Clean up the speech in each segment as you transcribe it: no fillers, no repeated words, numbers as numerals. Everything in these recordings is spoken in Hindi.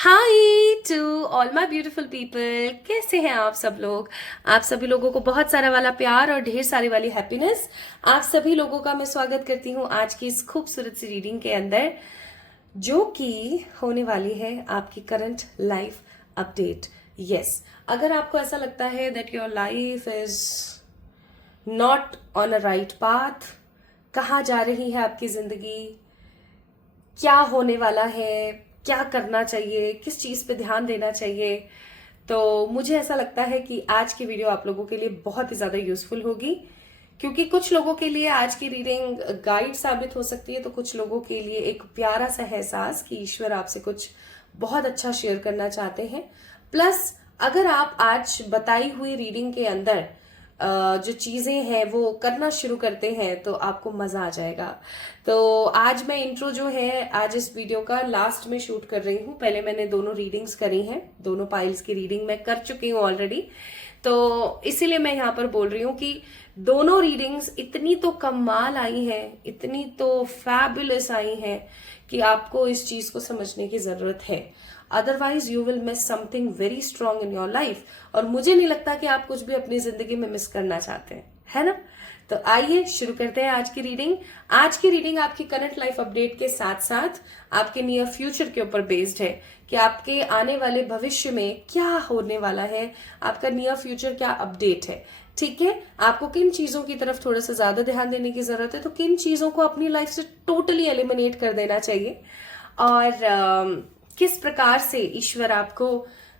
Hi to all my beautiful people. कैसे हैं आप सब लोग। आप सभी लोगों को बहुत सारा वाला प्यार और ढेर सारी वाली हैप्पीनेस। आप सभी लोगों का मैं स्वागत करती हूँ आज की इस खूबसूरत सी रीडिंग के अंदर, जो कि होने वाली है आपकी करंट लाइफ अपडेट। यस, अगर आपको ऐसा लगता है that your life is not on a right path, कहाँ जा रही है आपकी जिंदगी, क्या होने वाला है, क्या करना चाहिए, किस चीज पे ध्यान देना चाहिए, तो मुझे ऐसा लगता है कि आज की वीडियो आप लोगों के लिए बहुत ही ज्यादा यूजफुल होगी। क्योंकि कुछ लोगों के लिए आज की रीडिंग गाइड साबित हो सकती है, तो कुछ लोगों के लिए एक प्यारा सा एहसास कि ईश्वर आपसे कुछ बहुत अच्छा शेयर करना चाहते हैं। प्लस अगर आप आज बताई हुई रीडिंग के अंदर जो चीजें हैं वो करना शुरू करते हैं तो आपको मजा आ जाएगा। तो आज मैं इंट्रो जो है आज इस वीडियो का लास्ट में शूट कर रही हूँ। पहले मैंने दोनों रीडिंग्स करी हैं, दोनों पाइल्स की रीडिंग मैं कर चुकी हूँ ऑलरेडी, तो इसीलिए मैं यहाँ पर बोल रही हूँ कि दोनों रीडिंग्स इतनी तो कमाल आई हैं, इतनी तो फैबुलस आई हैं कि आपको इस चीज को समझने की जरूरत है। Otherwise you will miss something very strong in your life, और मुझे नहीं लगता कि आप कुछ भी अपनी जिंदगी में मिस करना चाहते हैं, है ना। तो आइए शुरू करते हैं आज की रीडिंग। आज की रीडिंग आपकी करंट लाइफ अपडेट के साथ साथ आपके नियर फ्यूचर के ऊपर बेस्ड है कि आपके आने वाले भविष्य में क्या होने वाला है, आपका नियर फ्यूचर क्या अपडेट है। ठीक है, आपको किन चीजों की तरफ थोड़ा सा ज्यादा ध्यान देने की जरूरत है, तो किन चीजों को अपनी लाइफ से टोटली एलिमिनेट कर देना चाहिए, और किस प्रकार से ईश्वर आपको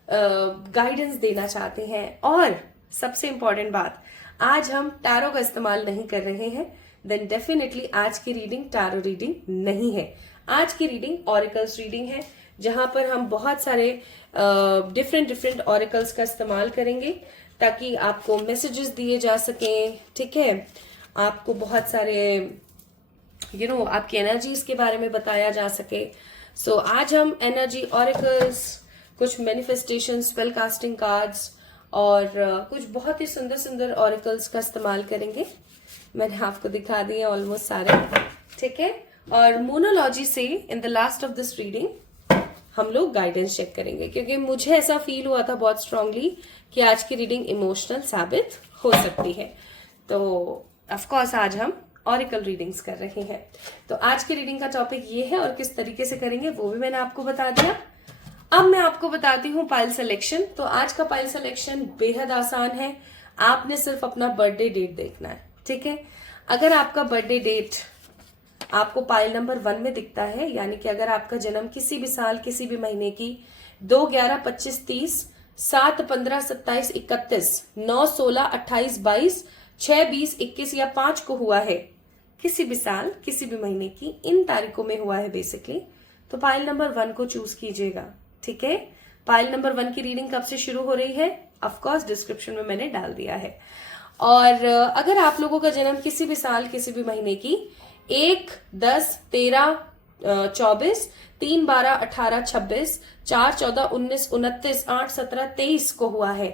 गाइडेंस देना चाहते हैं। और सबसे इंपॉर्टेंट बात, आज हम टैरो का इस्तेमाल नहीं कर रहे हैं, देन डेफिनेटली आज की रीडिंग टैरो रीडिंग नहीं है। आज की रीडिंग ऑरिकल्स रीडिंग है, जहां पर हम बहुत सारे डिफरेंट ऑरिकल्स का इस्तेमाल करेंगे ताकि आपको मैसेजेस दिए जा सकें। ठीक है, आपको बहुत सारे आपकी एनर्जीज के बारे में बताया जा सके। सो आज हम एनर्जी ऑरिकल्स, कुछ मैनिफेस्टेशन स्पेल कास्टिंग कार्ड्स और कुछ बहुत ही सुंदर सुंदर ऑरिकल्स का इस्तेमाल करेंगे। मैंने आपको दिखा दिए ऑलमोस्ट सारे, ठीक है। और मोनोलॉजी से in the last of this reading हम लोग गाइडेंस चेक करेंगे, क्योंकि मुझे ऐसा फील हुआ था बहुत स्ट्रांगली कि आज की रीडिंग इमोशनल साबित हो सकती है। तो ऑफकोर्स आज हम ऑरिकल रीडिंग्स कर रहे हैं। तो आज की रीडिंग का टॉपिक ये है, और किस तरीके से करेंगे वो भी मैंने आपको बता दिया। अब मैं आपको बताती हूँ पाइल सिलेक्शन। तो आज का पाइल सिलेक्शन बेहद आसान है, आपने सिर्फ अपना बर्थडे डेट देखना है। ठीक है, अगर आपका बर्थडे डेट आपको पाइल नंबर 1 में दिखता है, यानी कि अगर आपका जन्म किसी भी साल किसी भी महीने की 2, 11, 25, 30, 7, 15, 27, 31, 9, 16, 28, 22, 6, 20, 21 या 5 को हुआ है, किसी भी साल किसी भी महीने की इन तारीखों में हुआ है बेसिकली, तो पाइल नंबर 1 को चूज कीजिएगा। ठीक है, पाइल नंबर 1 की रीडिंग कब से शुरू हो रही है, ऑफकोर्स डिस्क्रिप्शन में मैंने डाल दिया है। और अगर आप लोगों का जन्म किसी भी साल किसी भी महीने की 1, 10, 13, 24, 3, 12, 18, 26, 4, 14, 19, 29, 8, 17, 23 को हुआ है,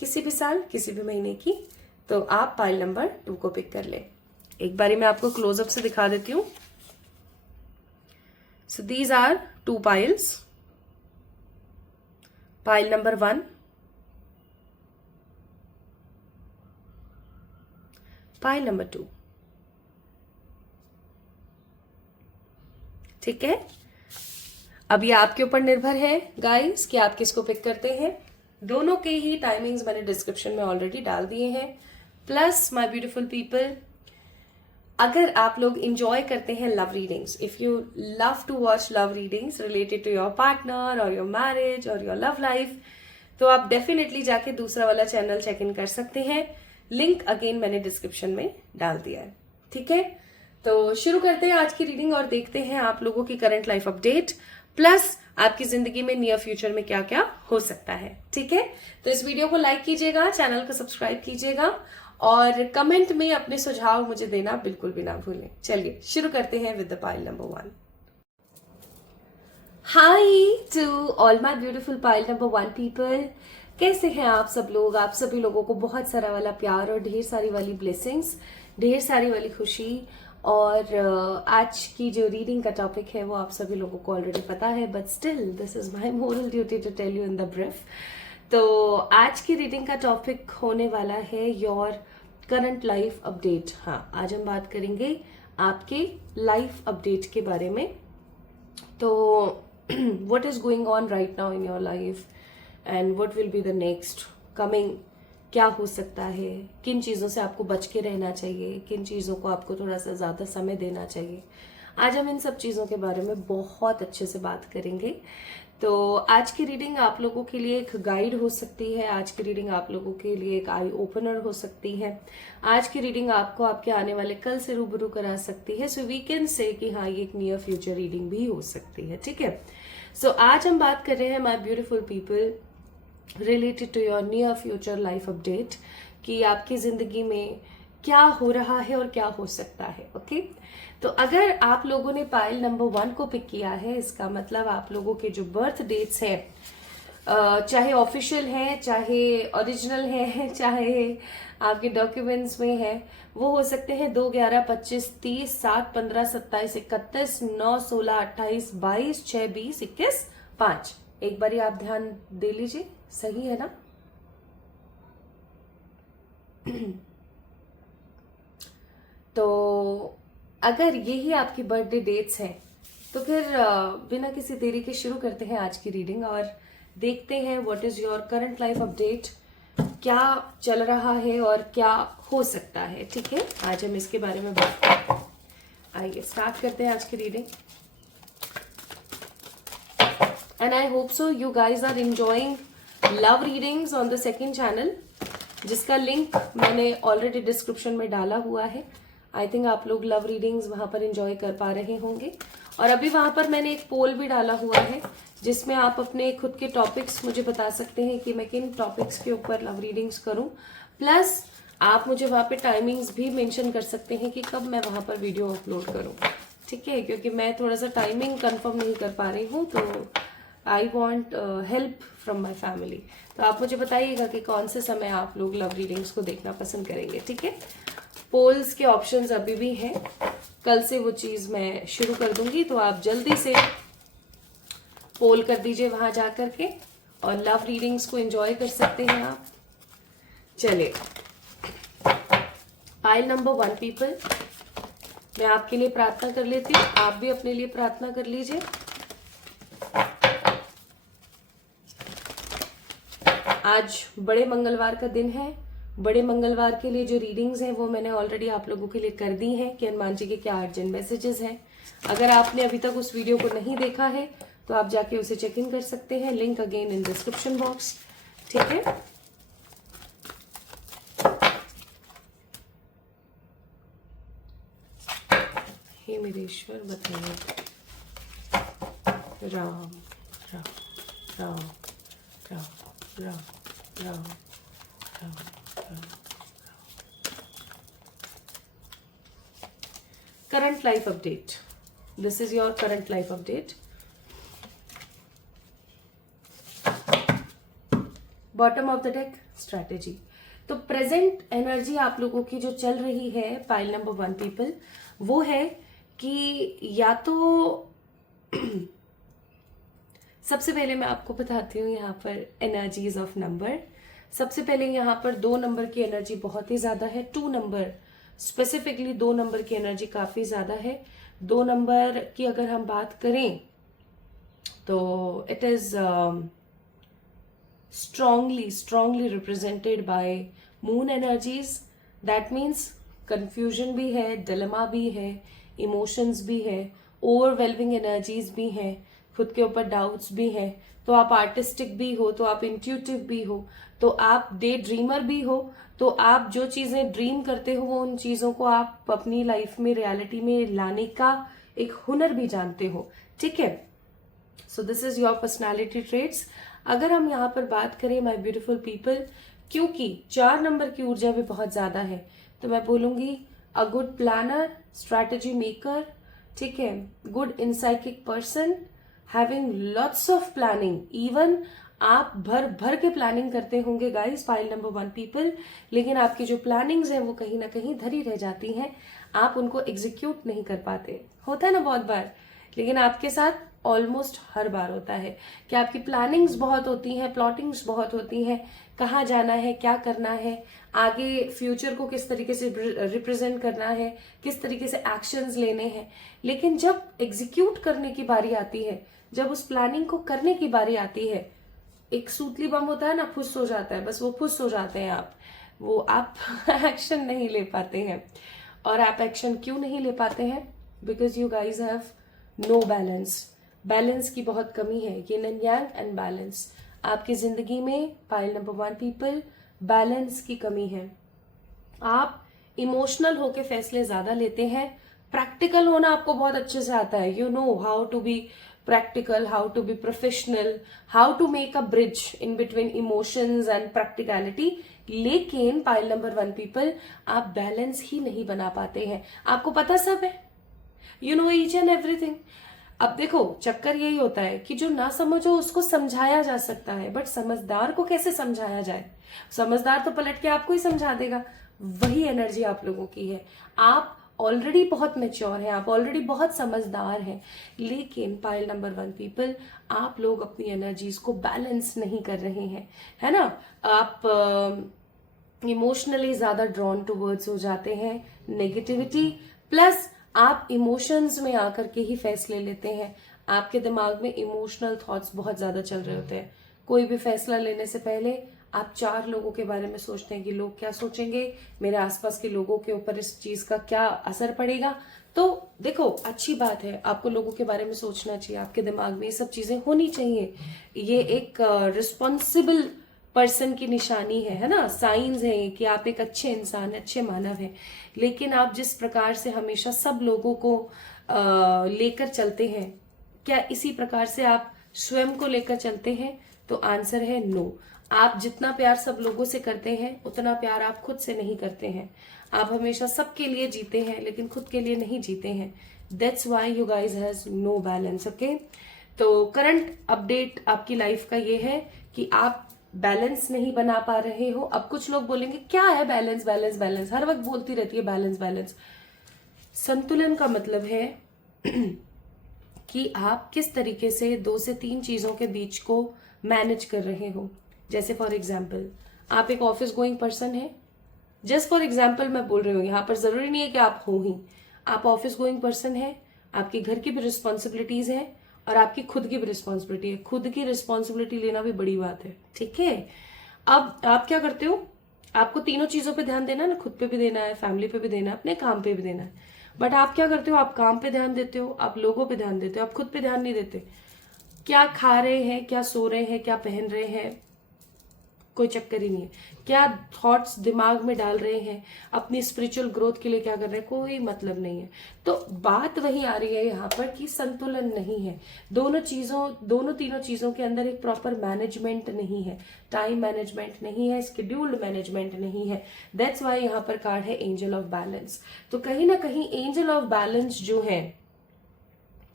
किसी भी साल किसी भी महीने की, तो आप पाइल नंबर 2 को पिक कर ले। एक बारी मैं आपको क्लोजअप से दिखा देती हूं। So these are 2 piles. Pile number 1, pile number 2। ठीक है, अब ये आपके ऊपर निर्भर है गाइस कि आप किसको पिक करते हैं। दोनों के ही टाइमिंग्स मैंने डिस्क्रिप्शन में ऑलरेडी डाल दिए हैं। प्लस माय ब्यूटीफुल पीपल, अगर आप लोग इंजॉय करते हैं love readings, if you love to watch love readings related to your partner और योर मैरिज और योर लव लाइफ, तो आप डेफिनेटली जाके दूसरा वाला चैनल चेक इन कर सकते हैं। लिंक अगेन मैंने डिस्क्रिप्शन में डाल दिया है। ठीक है, तो शुरू करते हैं आज की रीडिंग और देखते हैं आप लोगों की करंट लाइफ अपडेट, प्लस आपकी जिंदगी में नियर फ्यूचर में क्या क्या हो सकता है। ठीक है, तो इस वीडियो को लाइक कीजिएगा, चैनल को सब्सक्राइब कीजिएगा और कमेंट में अपने सुझाव मुझे देना बिल्कुल भी ना भूलें। चलिए शुरू करते हैं with the pile number 1। Hi to all my beautiful pile number 1 people. कैसे हैं आप सब लोग। आप सभी लोगों को बहुत सारा वाला प्यार और ढेर सारी वाली ब्लेसिंग्स, ढेर सारी वाली खुशी और आज की जो रीडिंग का टॉपिक है वो आप सभी लोगों को ऑलरेडी पता है, but still this is my moral duty to tell you in the brief. तो आज की रीडिंग का टॉपिक होने वाला है योर करंट लाइफ अपडेट। हाँ, आज हम बात करेंगे आपके लाइफ अपडेट के बारे में। तो what is going on right now in your life and what will be the next coming, क्या हो सकता है, किन चीज़ों से आपको बच के रहना चाहिए, किन चीज़ों को आपको थोड़ा सा ज़्यादा समय देना चाहिए। आज हम इन सब चीज़ों के बारे में बहुत अच्छे से बात करेंगे। तो आज की रीडिंग आप लोगों के लिए एक गाइड हो सकती है, आज की रीडिंग आप लोगों के लिए एक आई ओपनर हो सकती है, आज की रीडिंग आपको आपके आने वाले कल से रूबरू करा सकती है। सो वी कैन से कि हाँ, ये एक नियर फ्यूचर रीडिंग भी हो सकती है, ठीक है। सो आज हम बात कर रहे हैं my beautiful people related to your near future life update, कि आपकी जिंदगी में क्या हो रहा है और क्या हो सकता है। ओके, तो अगर आप लोगों ने पाइल नंबर 1 को पिक किया है, इसका मतलब आप लोगों के जो बर्थ डेट्स हैं, चाहे ऑफिशियल है, चाहे ओरिजिनल है, चाहे आपके डॉक्यूमेंट्स में है, वो हो सकते हैं 2, 11, 25, 30, 7, 15, 27, 31, 9, 16, 28, 22, 6, 20, 21, 5। एक बार आप ध्यान दे लीजिए, सही है ना? तो अगर यही आपकी बर्थडे डेट्स हैं तो फिर बिना किसी देरी के शुरू करते हैं आज की रीडिंग और देखते हैं what is your current life update, क्या चल रहा है और क्या हो सकता है। ठीक है, आज हम इसके बारे में बात करते हैं। आइए स्टार्ट करते हैं आज की reading. And I hope so you guys are enjoying love readings on the second channel, जिसका लिंक मैंने ऑलरेडी डिस्क्रिप्शन में डाला हुआ है। आई थिंक आप लोग लव रीडिंग्स वहां पर एंजॉय कर पा रहे होंगे। और अभी वहां पर मैंने एक पोल भी डाला हुआ है जिसमें आप अपने खुद के टॉपिक्स मुझे बता सकते हैं कि मैं किन टॉपिक्स के ऊपर लव रीडिंग्स करूं। प्लस आप मुझे वहां पे टाइमिंग्स भी मेंशन कर सकते हैं कि कब मैं वहां पर वीडियो अपलोड करूं। ठीक है, क्योंकि मैं थोड़ा सा टाइमिंग कंफर्म नहीं कर पा रही हूँ, तो I want help from my family. तो आप मुझे बताइएगा कि कौन से समय आप लोग लव रीडिंग्स को देखना पसंद करेंगे। ठीक है, पोल्स के ऑप्शंस अभी भी हैं, कल से वो चीज मैं शुरू कर दूंगी, तो आप जल्दी से पोल कर दीजिए वहां जाकर के और लव रीडिंग्स को एंजॉय कर सकते हैं आप। चलिए, पाइल नंबर 1 पीपल, मैं आपके लिए प्रार्थना कर लेती हूँ, आप भी अपने लिए प्रार्थना कर लीजिए। आज बड़े मंगलवार का दिन है। बड़े मंगलवार के लिए जो रीडिंग्स हैं वो मैंने ऑलरेडी आप लोगों के लिए कर दी हैं कि हनुमान जी के क्या अर्जेंट मैसेजेस हैं। अगर आपने अभी तक उस वीडियो को नहीं देखा है तो आप जाके उसे चेक इन कर सकते हैं, link again in description box. ठीक है, हे मेरे ईश्वर बताइए, Ram Ram Ram Ram Ram Ram Ram Ram. Current life update, this is your current life update. Bottom of the deck, strategy. तो प्रेजेंट एनर्जी आप लोगों की जो चल रही है पाइल नंबर 1 पीपल, वो है कि या तो सबसे पहले मैं आपको बताती हूँ यहाँ पर एनर्जीज ऑफ नंबर। सबसे पहले यहाँ पर 2 नंबर की एनर्जी बहुत ही ज्यादा है। 2 नंबर स्पेसिफिकली 2 नंबर की एनर्जी काफी ज्यादा है। 2 नंबर की अगर हम बात करें तो it is strongly represented by moon energies. That means confusion भी है, डिलेमा भी है, इमोशंस भी है, ओवरवेलमिंग एनर्जीज भी हैं, खुद के ऊपर डाउट्स भी हैं। तो आप आर्टिस्टिक भी हो, तो आप इंट्यूटिव भी हो, तो आप डे ड्रीमर भी हो, तो आप जो चीजें ड्रीम करते हो वो उन चीजों को आप अपनी लाइफ में रियलिटी में लाने का एक हुनर भी जानते हो। ठीक है, so this is your personality traits. अगर हम यहाँ पर बात करें माय ब्यूटीफुल पीपल, क्योंकि 4 नंबर की ऊर्जा भी बहुत ज्यादा है, तो मैं बोलूंगी a good planner, strategy maker, ठीक है, गुड इनसाइकिक person, having lots of planning, even आप भर भर के प्लानिंग करते होंगे गाइस, पाइल नंबर 1 पीपल, लेकिन आपकी जो प्लानिंग्स हैं वो कहीं ना कहीं धरी रह जाती हैं, आप उनको एग्जीक्यूट नहीं कर पाते। होता है ना बहुत बार, लेकिन आपके साथ ऑलमोस्ट हर बार होता है कि आपकी प्लानिंग्स बहुत होती हैं, प्लॉटिंग्स बहुत होती हैं, कहाँ जाना है, क्या करना है, आगे फ्यूचर को किस तरीके से रिप्रेजेंट करना है, किस तरीके से एक्शंस लेने हैं, लेकिन जब एग्जीक्यूट करने की बारी आती है, जब उस प्लानिंग को करने की बारी आती है, एक सूतली बम होता है ना, फुस हो जाता है, बस वो फुस हो जाते हैं आप एक्शन नहीं ले पाते हैं। और आप एक्शन क्यों नहीं ले पाते हैं? Because you guys have no balance. Balance की बहुत कमी है, yin and yang and balance. आपकी जिंदगी में पाइल नंबर 1 पीपल, बैलेंस की कमी है। आप इमोशनल होके फैसले ज्यादा लेते हैं, प्रैक्टिकल होना आपको बहुत अच्छे से आता है। You know how to be practical, how to be professional, how to make a bridge in between emotions and practicality, लेकिन पाइल नंबर 1 पीपल, आप बैलेंस ही नहीं बना पाते हैं। आपको पता सब है, you know each and everything. अब देखो, चक्कर यही होता है कि जो ना समझो उसको समझाया जा सकता है, बट समझदार को कैसे समझाया जाए? समझदार तो पलट के आपको ही समझा देगा। वही एनर्जी आप लोगों की है। आप ऑलरेडी बहुत मैच्योर हैं, आप ऑलरेडी बहुत समझदार हैं, लेकिन पाइल नंबर 1 पीपल, आप लोग अपनी एनर्जीज को बैलेंस नहीं कर रहे हैं, है ना। आप इमोशनली ज्यादा ड्रॉन टूवर्ड्स हो जाते हैं, नेगेटिविटी, प्लस आप इमोशंस में आकर के ही फैसले लेते हैं। आपके दिमाग में इमोशनल थॉट्स बहुत ज्यादा चल रहे होते हैं। कोई भी फैसला लेने से पहले आप 4 लोगों के बारे में सोचते हैं कि लोग क्या सोचेंगे, मेरे आसपास के लोगों के ऊपर इस चीज का क्या असर पड़ेगा। तो देखो, अच्छी बात है, आपको लोगों के बारे में सोचना चाहिए, आपके दिमाग में ये सब चीजें होनी चाहिए। ये एक रिस्पॉन्सिबल पर्सन की निशानी है ना, साइंस है कि आप एक अच्छे इंसान, अच्छे मानव हैं। लेकिन आप जिस प्रकार से हमेशा सब लोगों को लेकर चलते हैं, क्या इसी प्रकार से आप स्वयं को लेकर चलते हैं? तो आंसर है नो। आप जितना प्यार सब लोगों से करते हैं, उतना प्यार आप खुद से नहीं करते हैं। आप हमेशा सबके लिए जीते हैं, लेकिन खुद के लिए नहीं जीते हैं। That's why you guys has no balance. Okay, तो करंट अपडेट आपकी लाइफ का ये है कि आप बैलेंस नहीं बना पा रहे हो। अब कुछ लोग बोलेंगे क्या है बैलेंस, बैलेंस बैलेंस, हर वक्त बोलती रहती है बैलेंस बैलेंस। संतुलन का मतलब है कि आप किस तरीके से 2 से 3 चीजों के बीच को मैनेज कर रहे हो। जैसे फॉर एग्जाम्पल, आप एक ऑफिस गोइंग पर्सन है, जस्ट फॉर एग्जाम्पल मैं बोल रही हूँ, यहाँ पर जरूरी नहीं है कि आप हो ही। आप ऑफिस गोइंग पर्सन है, आपके घर की भी रिस्पॉन्सिबिलिटीज है और आपकी खुद की भी रिस्पॉन्सिबिलिटी है। खुद की रिस्पॉन्सिबिलिटी लेना भी बड़ी बात है, ठीक है। अब आप क्या करते हो, आपको तीनों चीजों पे ध्यान देना है ना, खुद पे भी देना है, फैमिली पे भी देना है, अपने काम पे भी देना है। बट आप क्या करते हो, आप काम पे ध्यान देते हो, आप लोगों पे ध्यान देते हो, आप खुद पे ध्यान नहीं देते। क्या खा रहे हैं, क्या सो रहे हैं, क्या पहन रहे हैं, कोई चक्कर ही नहीं है। क्या थॉट्स दिमाग में डाल रहे हैं, अपनी स्पिरिचुअल ग्रोथ के लिए क्या कर रहे हैं, कोई मतलब नहीं है। तो बात वही आ रही है यहाँ पर कि संतुलन नहीं है। दोनों तीनों चीजों के अंदर एक प्रॉपर मैनेजमेंट नहीं है, टाइम मैनेजमेंट नहीं है, स्केड्यूल्ड मैनेजमेंट नहीं है। दैट्स वाई यहाँ पर कार्ड है एंजल ऑफ बैलेंस। तो कहीं ना कहीं एंजल ऑफ बैलेंस जो है,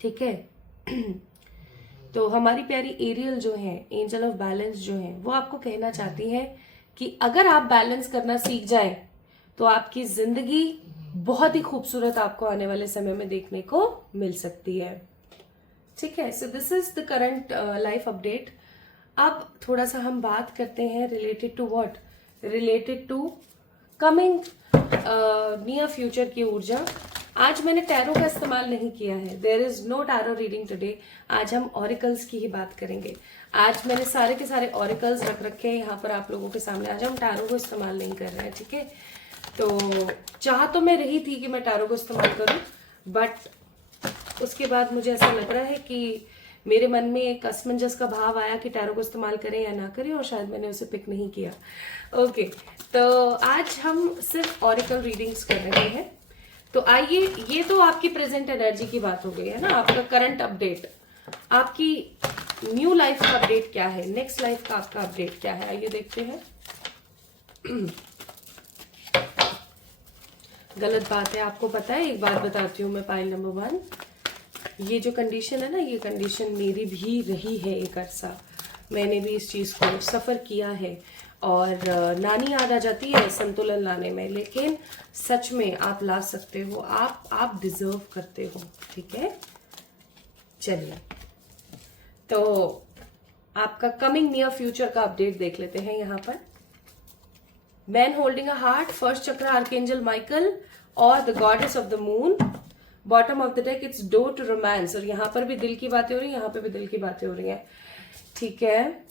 ठीक है, तो हमारी प्यारी एरियल जो है, एंजल ऑफ बैलेंस जो है, वो आपको कहना चाहती है कि अगर आप बैलेंस करना सीख जाएं तो आपकी जिंदगी बहुत ही खूबसूरत आपको आने वाले समय में देखने को मिल सकती है, ठीक है। So this is the current life update. अब थोड़ा सा हम बात करते हैं related to what, related to coming near future की ऊर्जा। आज मैंने टैरो का इस्तेमाल नहीं किया है, there is no tarot reading today. आज हम ऑरिकल्स की ही बात करेंगे। आज मैंने सारे के सारे ऑरिकल्स रख रखे हैं यहाँ पर आप लोगों के सामने। आज हम टैरो को इस्तेमाल नहीं कर रहे हैं, ठीक है। तो चाह तो मैं रही थी कि मैं टैरो को इस्तेमाल करूं, बट उसके बाद मुझे ऐसा लग रहा है कि मेरे मन में एक असमंजस का भाव आया कि टैरो को इस्तेमाल करें या ना करें, और शायद मैंने उसे पिक नहीं किया। ओके, तो आज हम सिर्फ ऑरिकल रीडिंग्स कर रहे हैं। तो आइए, ये तो आपकी प्रेजेंट एनर्जी की बात हो गई है ना, आपका करंट अपडेट। आपकी न्यू लाइफ का अपडेट क्या है, नेक्स्ट लाइफ का आपका अपडेट क्या है, आइए देखते हैं। गलत बात है, आपको पता है, एक बात बताती हूँ मैं पाइल नंबर 1, ये जो कंडीशन है ना, ये कंडीशन मेरी भी रही है एक अरसा। मैंने भी इस चीज़ को सफ़र किया है और नानी याद आ जाती है संतुलन लाने में, लेकिन सच में आप ला सकते हो, आप डिजर्व करते हो, ठीक है। चलिए, तो आपका कमिंग नियर फ्यूचर का अपडेट देख लेते हैं। यहाँ पर man holding a heart, first chakra archangel Michael और the goddess of the moon. Bottom of the deck it's door to romance, और यहाँ पर भी दिल की बातें हो रही है, यहाँ पे भी दिल की बातें हो रही हैं, ठीक है।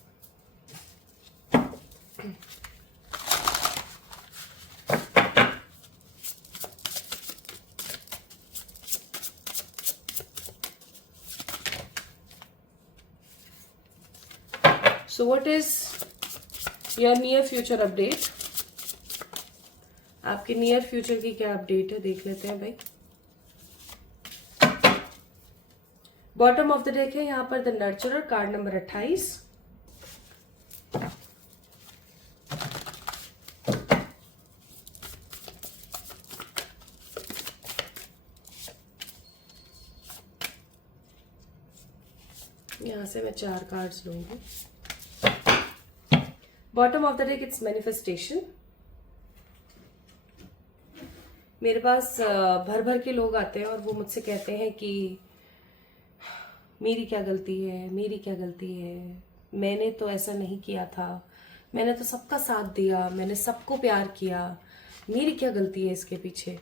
So what is your near future update? आपके नियर फ्यूचर की क्या अपडेट है, देख लेते हैं भाई। बॉटम ऑफ द डेक है यहाँ पर द नर्चरर, कार्ड नंबर 28। यहां से मैं 4 कार्ड्स लूंगी। Bottom of the deck its manifestation. मेरे पास भर भर के लोग आते हैं और वो मुझसे कहते हैं कि मेरी क्या गलती है, मेरी क्या गलती है, मैंने तो ऐसा नहीं किया था, मैंने तो सबका साथ दिया, मैंने सबको प्यार किया, मेरी क्या गलती है इसके पीछे।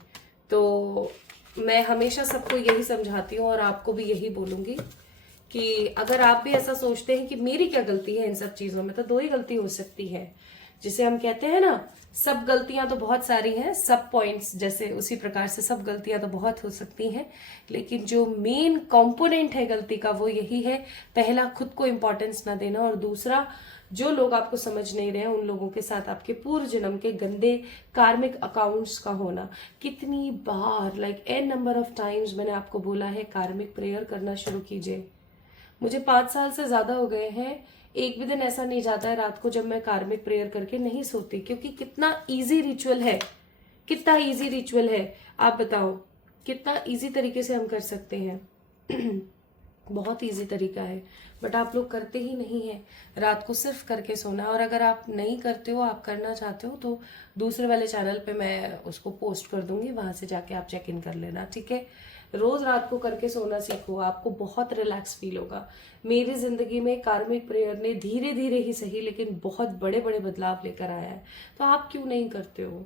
तो मैं हमेशा सबको यही समझाती हूँ और आपको भी यही बोलूंगी कि अगर आप भी ऐसा सोचते हैं कि मेरी क्या गलती है इन सब चीजों में, तो 2 ही गलती हो सकती है, जिसे हम कहते हैं ना, सब गलतियां तो बहुत सारी हैं, सब पॉइंट्स जैसे उसी प्रकार से सब गलतियां तो बहुत हो सकती हैं, लेकिन जो मेन कंपोनेंट है गलती का वो यही है, पहला खुद को इंपॉर्टेंस ना देना, और दूसरा जो लोग आपको समझ नहीं रहे हैं उन लोगों के साथ आपके पूर्व जन्म के गंदे कार्मिक अकाउंट्स का होना। कितनी बार, like an number of times मैंने आपको बोला है कार्मिक प्रेयर करना शुरू कीजिए। मुझे 5 साल से ज्यादा हो गए हैं, एक भी दिन ऐसा नहीं जाता है रात को जब मैं कार्मिक प्रेयर करके नहीं सोती, क्योंकि कितना इजी रिचुअल है, कितना इजी रिचुअल है, आप बताओ कितना इजी तरीके से हम कर सकते हैं। बहुत इजी तरीका है, बट आप लोग करते ही नहीं है। रात को सिर्फ करके सोना, और अगर आप नहीं करते हो, आप करना चाहते हो, तो दूसरे वाले चैनल पे मैं उसको पोस्ट कर दूंगी, वहां से जाके आप चेक इन कर लेना, ठीक है। रोज रात को करके सोना सीखो, आपको बहुत रिलैक्स फील होगा। मेरी जिंदगी में कार्मिक प्रेयर ने धीरे धीरे ही सही लेकिन बहुत बड़े बड़े बदलाव लेकर आया है, तो आप क्यों नहीं करते हो।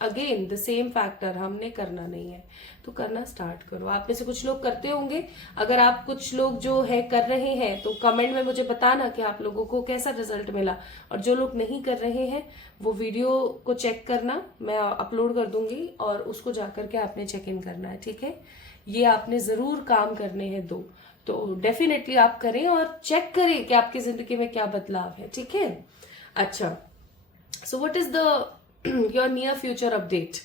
अगेन द सेम फैक्टर, हमने करना नहीं है तो करना स्टार्ट करो। आप में से कुछ लोग करते होंगे, अगर आप कुछ लोग जो है कर रहे हैं तो कमेंट में मुझे बताना कि आप लोगों को कैसा रिजल्ट मिला, और जो लोग नहीं कर रहे हैं वो वीडियो को चेक करना, मैं अपलोड कर दूंगी और उसको जाकर के आपने चेक इन करना है, ठीक है। ये आपने जरूर काम करने हैं 2, तो डेफिनेटली आप करें और चेक करें कि आपकी जिंदगी में क्या बदलाव है, ठीक है। अच्छा, so what is the your near future update.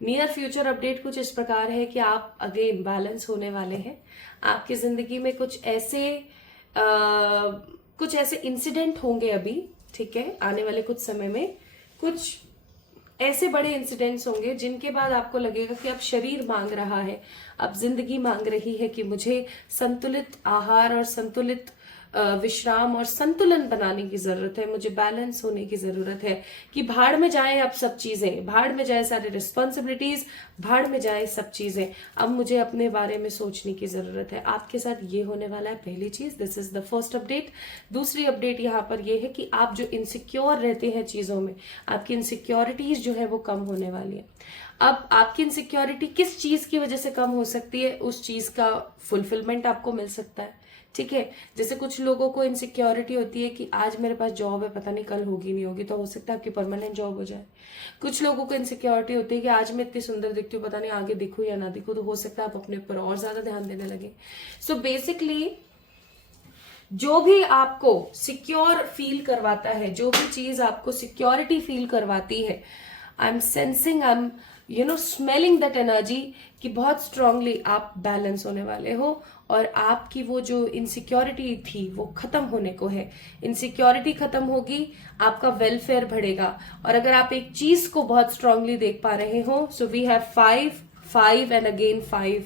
Near future update कुछ इस प्रकार है कि आप अगेन बैलेंस होने वाले हैं। आपकी जिंदगी में कुछ ऐसे इंसिडेंट होंगे अभी, ठीक है, आने वाले कुछ समय में कुछ ऐसे बड़े इंसिडेंट्स होंगे जिनके बाद आपको लगेगा कि अब शरीर मांग रहा है, अब जिंदगी मांग रही है कि मुझे संतुलित आहार और संतुलित विश्राम और संतुलन बनाने की जरूरत है, मुझे बैलेंस होने की जरूरत है, कि भाड़ में जाए अब सब चीजें, भाड़ में जाए सारी रिस्पॉन्सिबिलिटीज, भाड़ में जाए सब चीजें, अब मुझे अपने बारे में सोचने की जरूरत है। आपके साथ ये होने वाला है, पहली चीज, this is the first update. दूसरी अपडेट यहाँ पर ये है कि आप जो इनसिक्योर रहते हैं चीजों में, आपकी इनसिक्योरिटीज जो है वो कम होने वाली है। अब आपकी इनसिक्योरिटी किस चीज की वजह से कम हो सकती है, उस चीज का फुलफिलमेंट आपको मिल सकता है, ठीक है। जैसे कुछ लोगों को इनसिक्योरिटी होती है कि आज मेरे पास जॉब है, पता नहीं कल होगी नहीं होगी, तो हो सकता है आपकी परमानेंट जॉब हो जाए। कुछ लोगों को इनसिक्योरिटी होती है कि आज मैं इतनी सुंदर दिखती हूँ, पता नहीं आगे दिखूं या ना दिखूं, तो हो सकता है आप अपने ऊपर और ज्यादा ध्यान देने लगे। सो बेसिकली जो भी आपको सिक्योर फील करवाता है, जो भी चीज आपको सिक्योरिटी फील करवाती है, I am sensing, I am smelling that energy कि बहुत स्ट्रांगली आप बैलेंस होने वाले हो, और आपकी वो जो इनसिक्योरिटी थी वो खत्म होने को है। इनसिक्योरिटी खत्म होगी, आपका वेलफेयर बढ़ेगा। और अगर आप एक चीज को बहुत स्ट्रांगली देख पा रहे हो, so we have 5, 5 and again 5।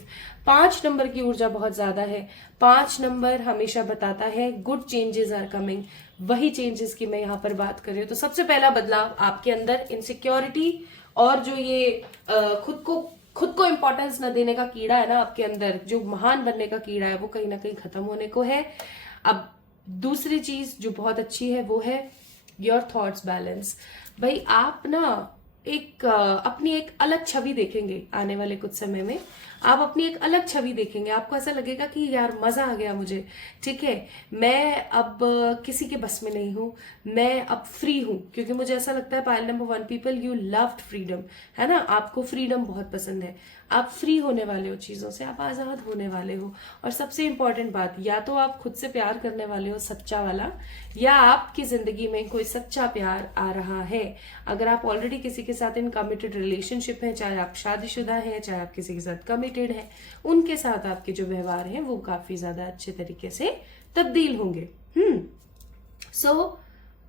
5 number की ऊर्जा बहुत ज्यादा है। 5 नंबर हमेशा बताता है गुड चेंजेस आर कमिंग। वही चेंजेस की मैं यहाँ पर बात कर रही हूँ। तो सबसे पहला बदलाव आपके अंदर इनसिक्योरिटी और जो ये खुद को इंपॉर्टेंस न देने का कीड़ा है ना आपके अंदर, जो महान बनने का कीड़ा है, वो कहीं ना कहीं खत्म होने को है। अब दूसरी चीज जो बहुत अच्छी है वो है योर थॉट्स बैलेंस। भाई आप ना अपनी एक अलग छवि देखेंगे आने वाले कुछ समय में। आप अपनी एक अलग छवि देखेंगे। आपको ऐसा लगेगा कि यार मजा आ गया मुझे, ठीक है, मैं अब किसी के बस में नहीं हूं, मैं अब फ्री हूं। क्योंकि मुझे ऐसा लगता है pile number 1 people, you loved freedom, है ना, आपको फ्रीडम बहुत पसंद है। आप फ्री होने वाले हो चीजों से, आप आजाद होने वाले हो। और सबसे इंपॉर्टेंट बात, या तो आप खुद से प्यार करने वाले हो सच्चा वाला, या आपकी जिंदगी में कोई सच्चा प्यार आ रहा है। अगर आप ऑलरेडी किसी के साथ इन कमिटेड रिलेशनशिप है, चाहे आप शादीशुदा हैं, चाहे आप किसी के साथ कमिटेड हैं, उनके साथ आपके जो व्यवहार हैं वो काफी ज्यादा अच्छे तरीके से तब्दील होंगे। सो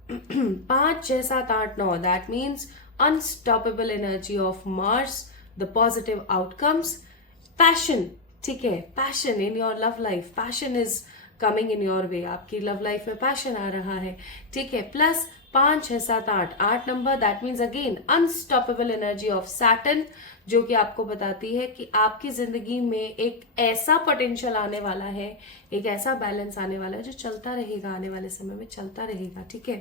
5, 6, 7, 8, 9, that means unstoppable energy of Mars, the positive outcomes, passion, ठीक है, passion in your love life, passion is coming in your वे, आपकी लव लाइफ में पैशन आ रहा है, ठीक है। Plus 5, 6, 7, 8 number, that means again unstoppable energy of Saturn, जो कि आपको बताती है कि आपकी जिंदगी में एक ऐसा पोटेंशियल आने वाला है, एक ऐसा बैलेंस आने वाला है जो चलता रहेगा, आने वाले समय में चलता रहेगा, ठीक है।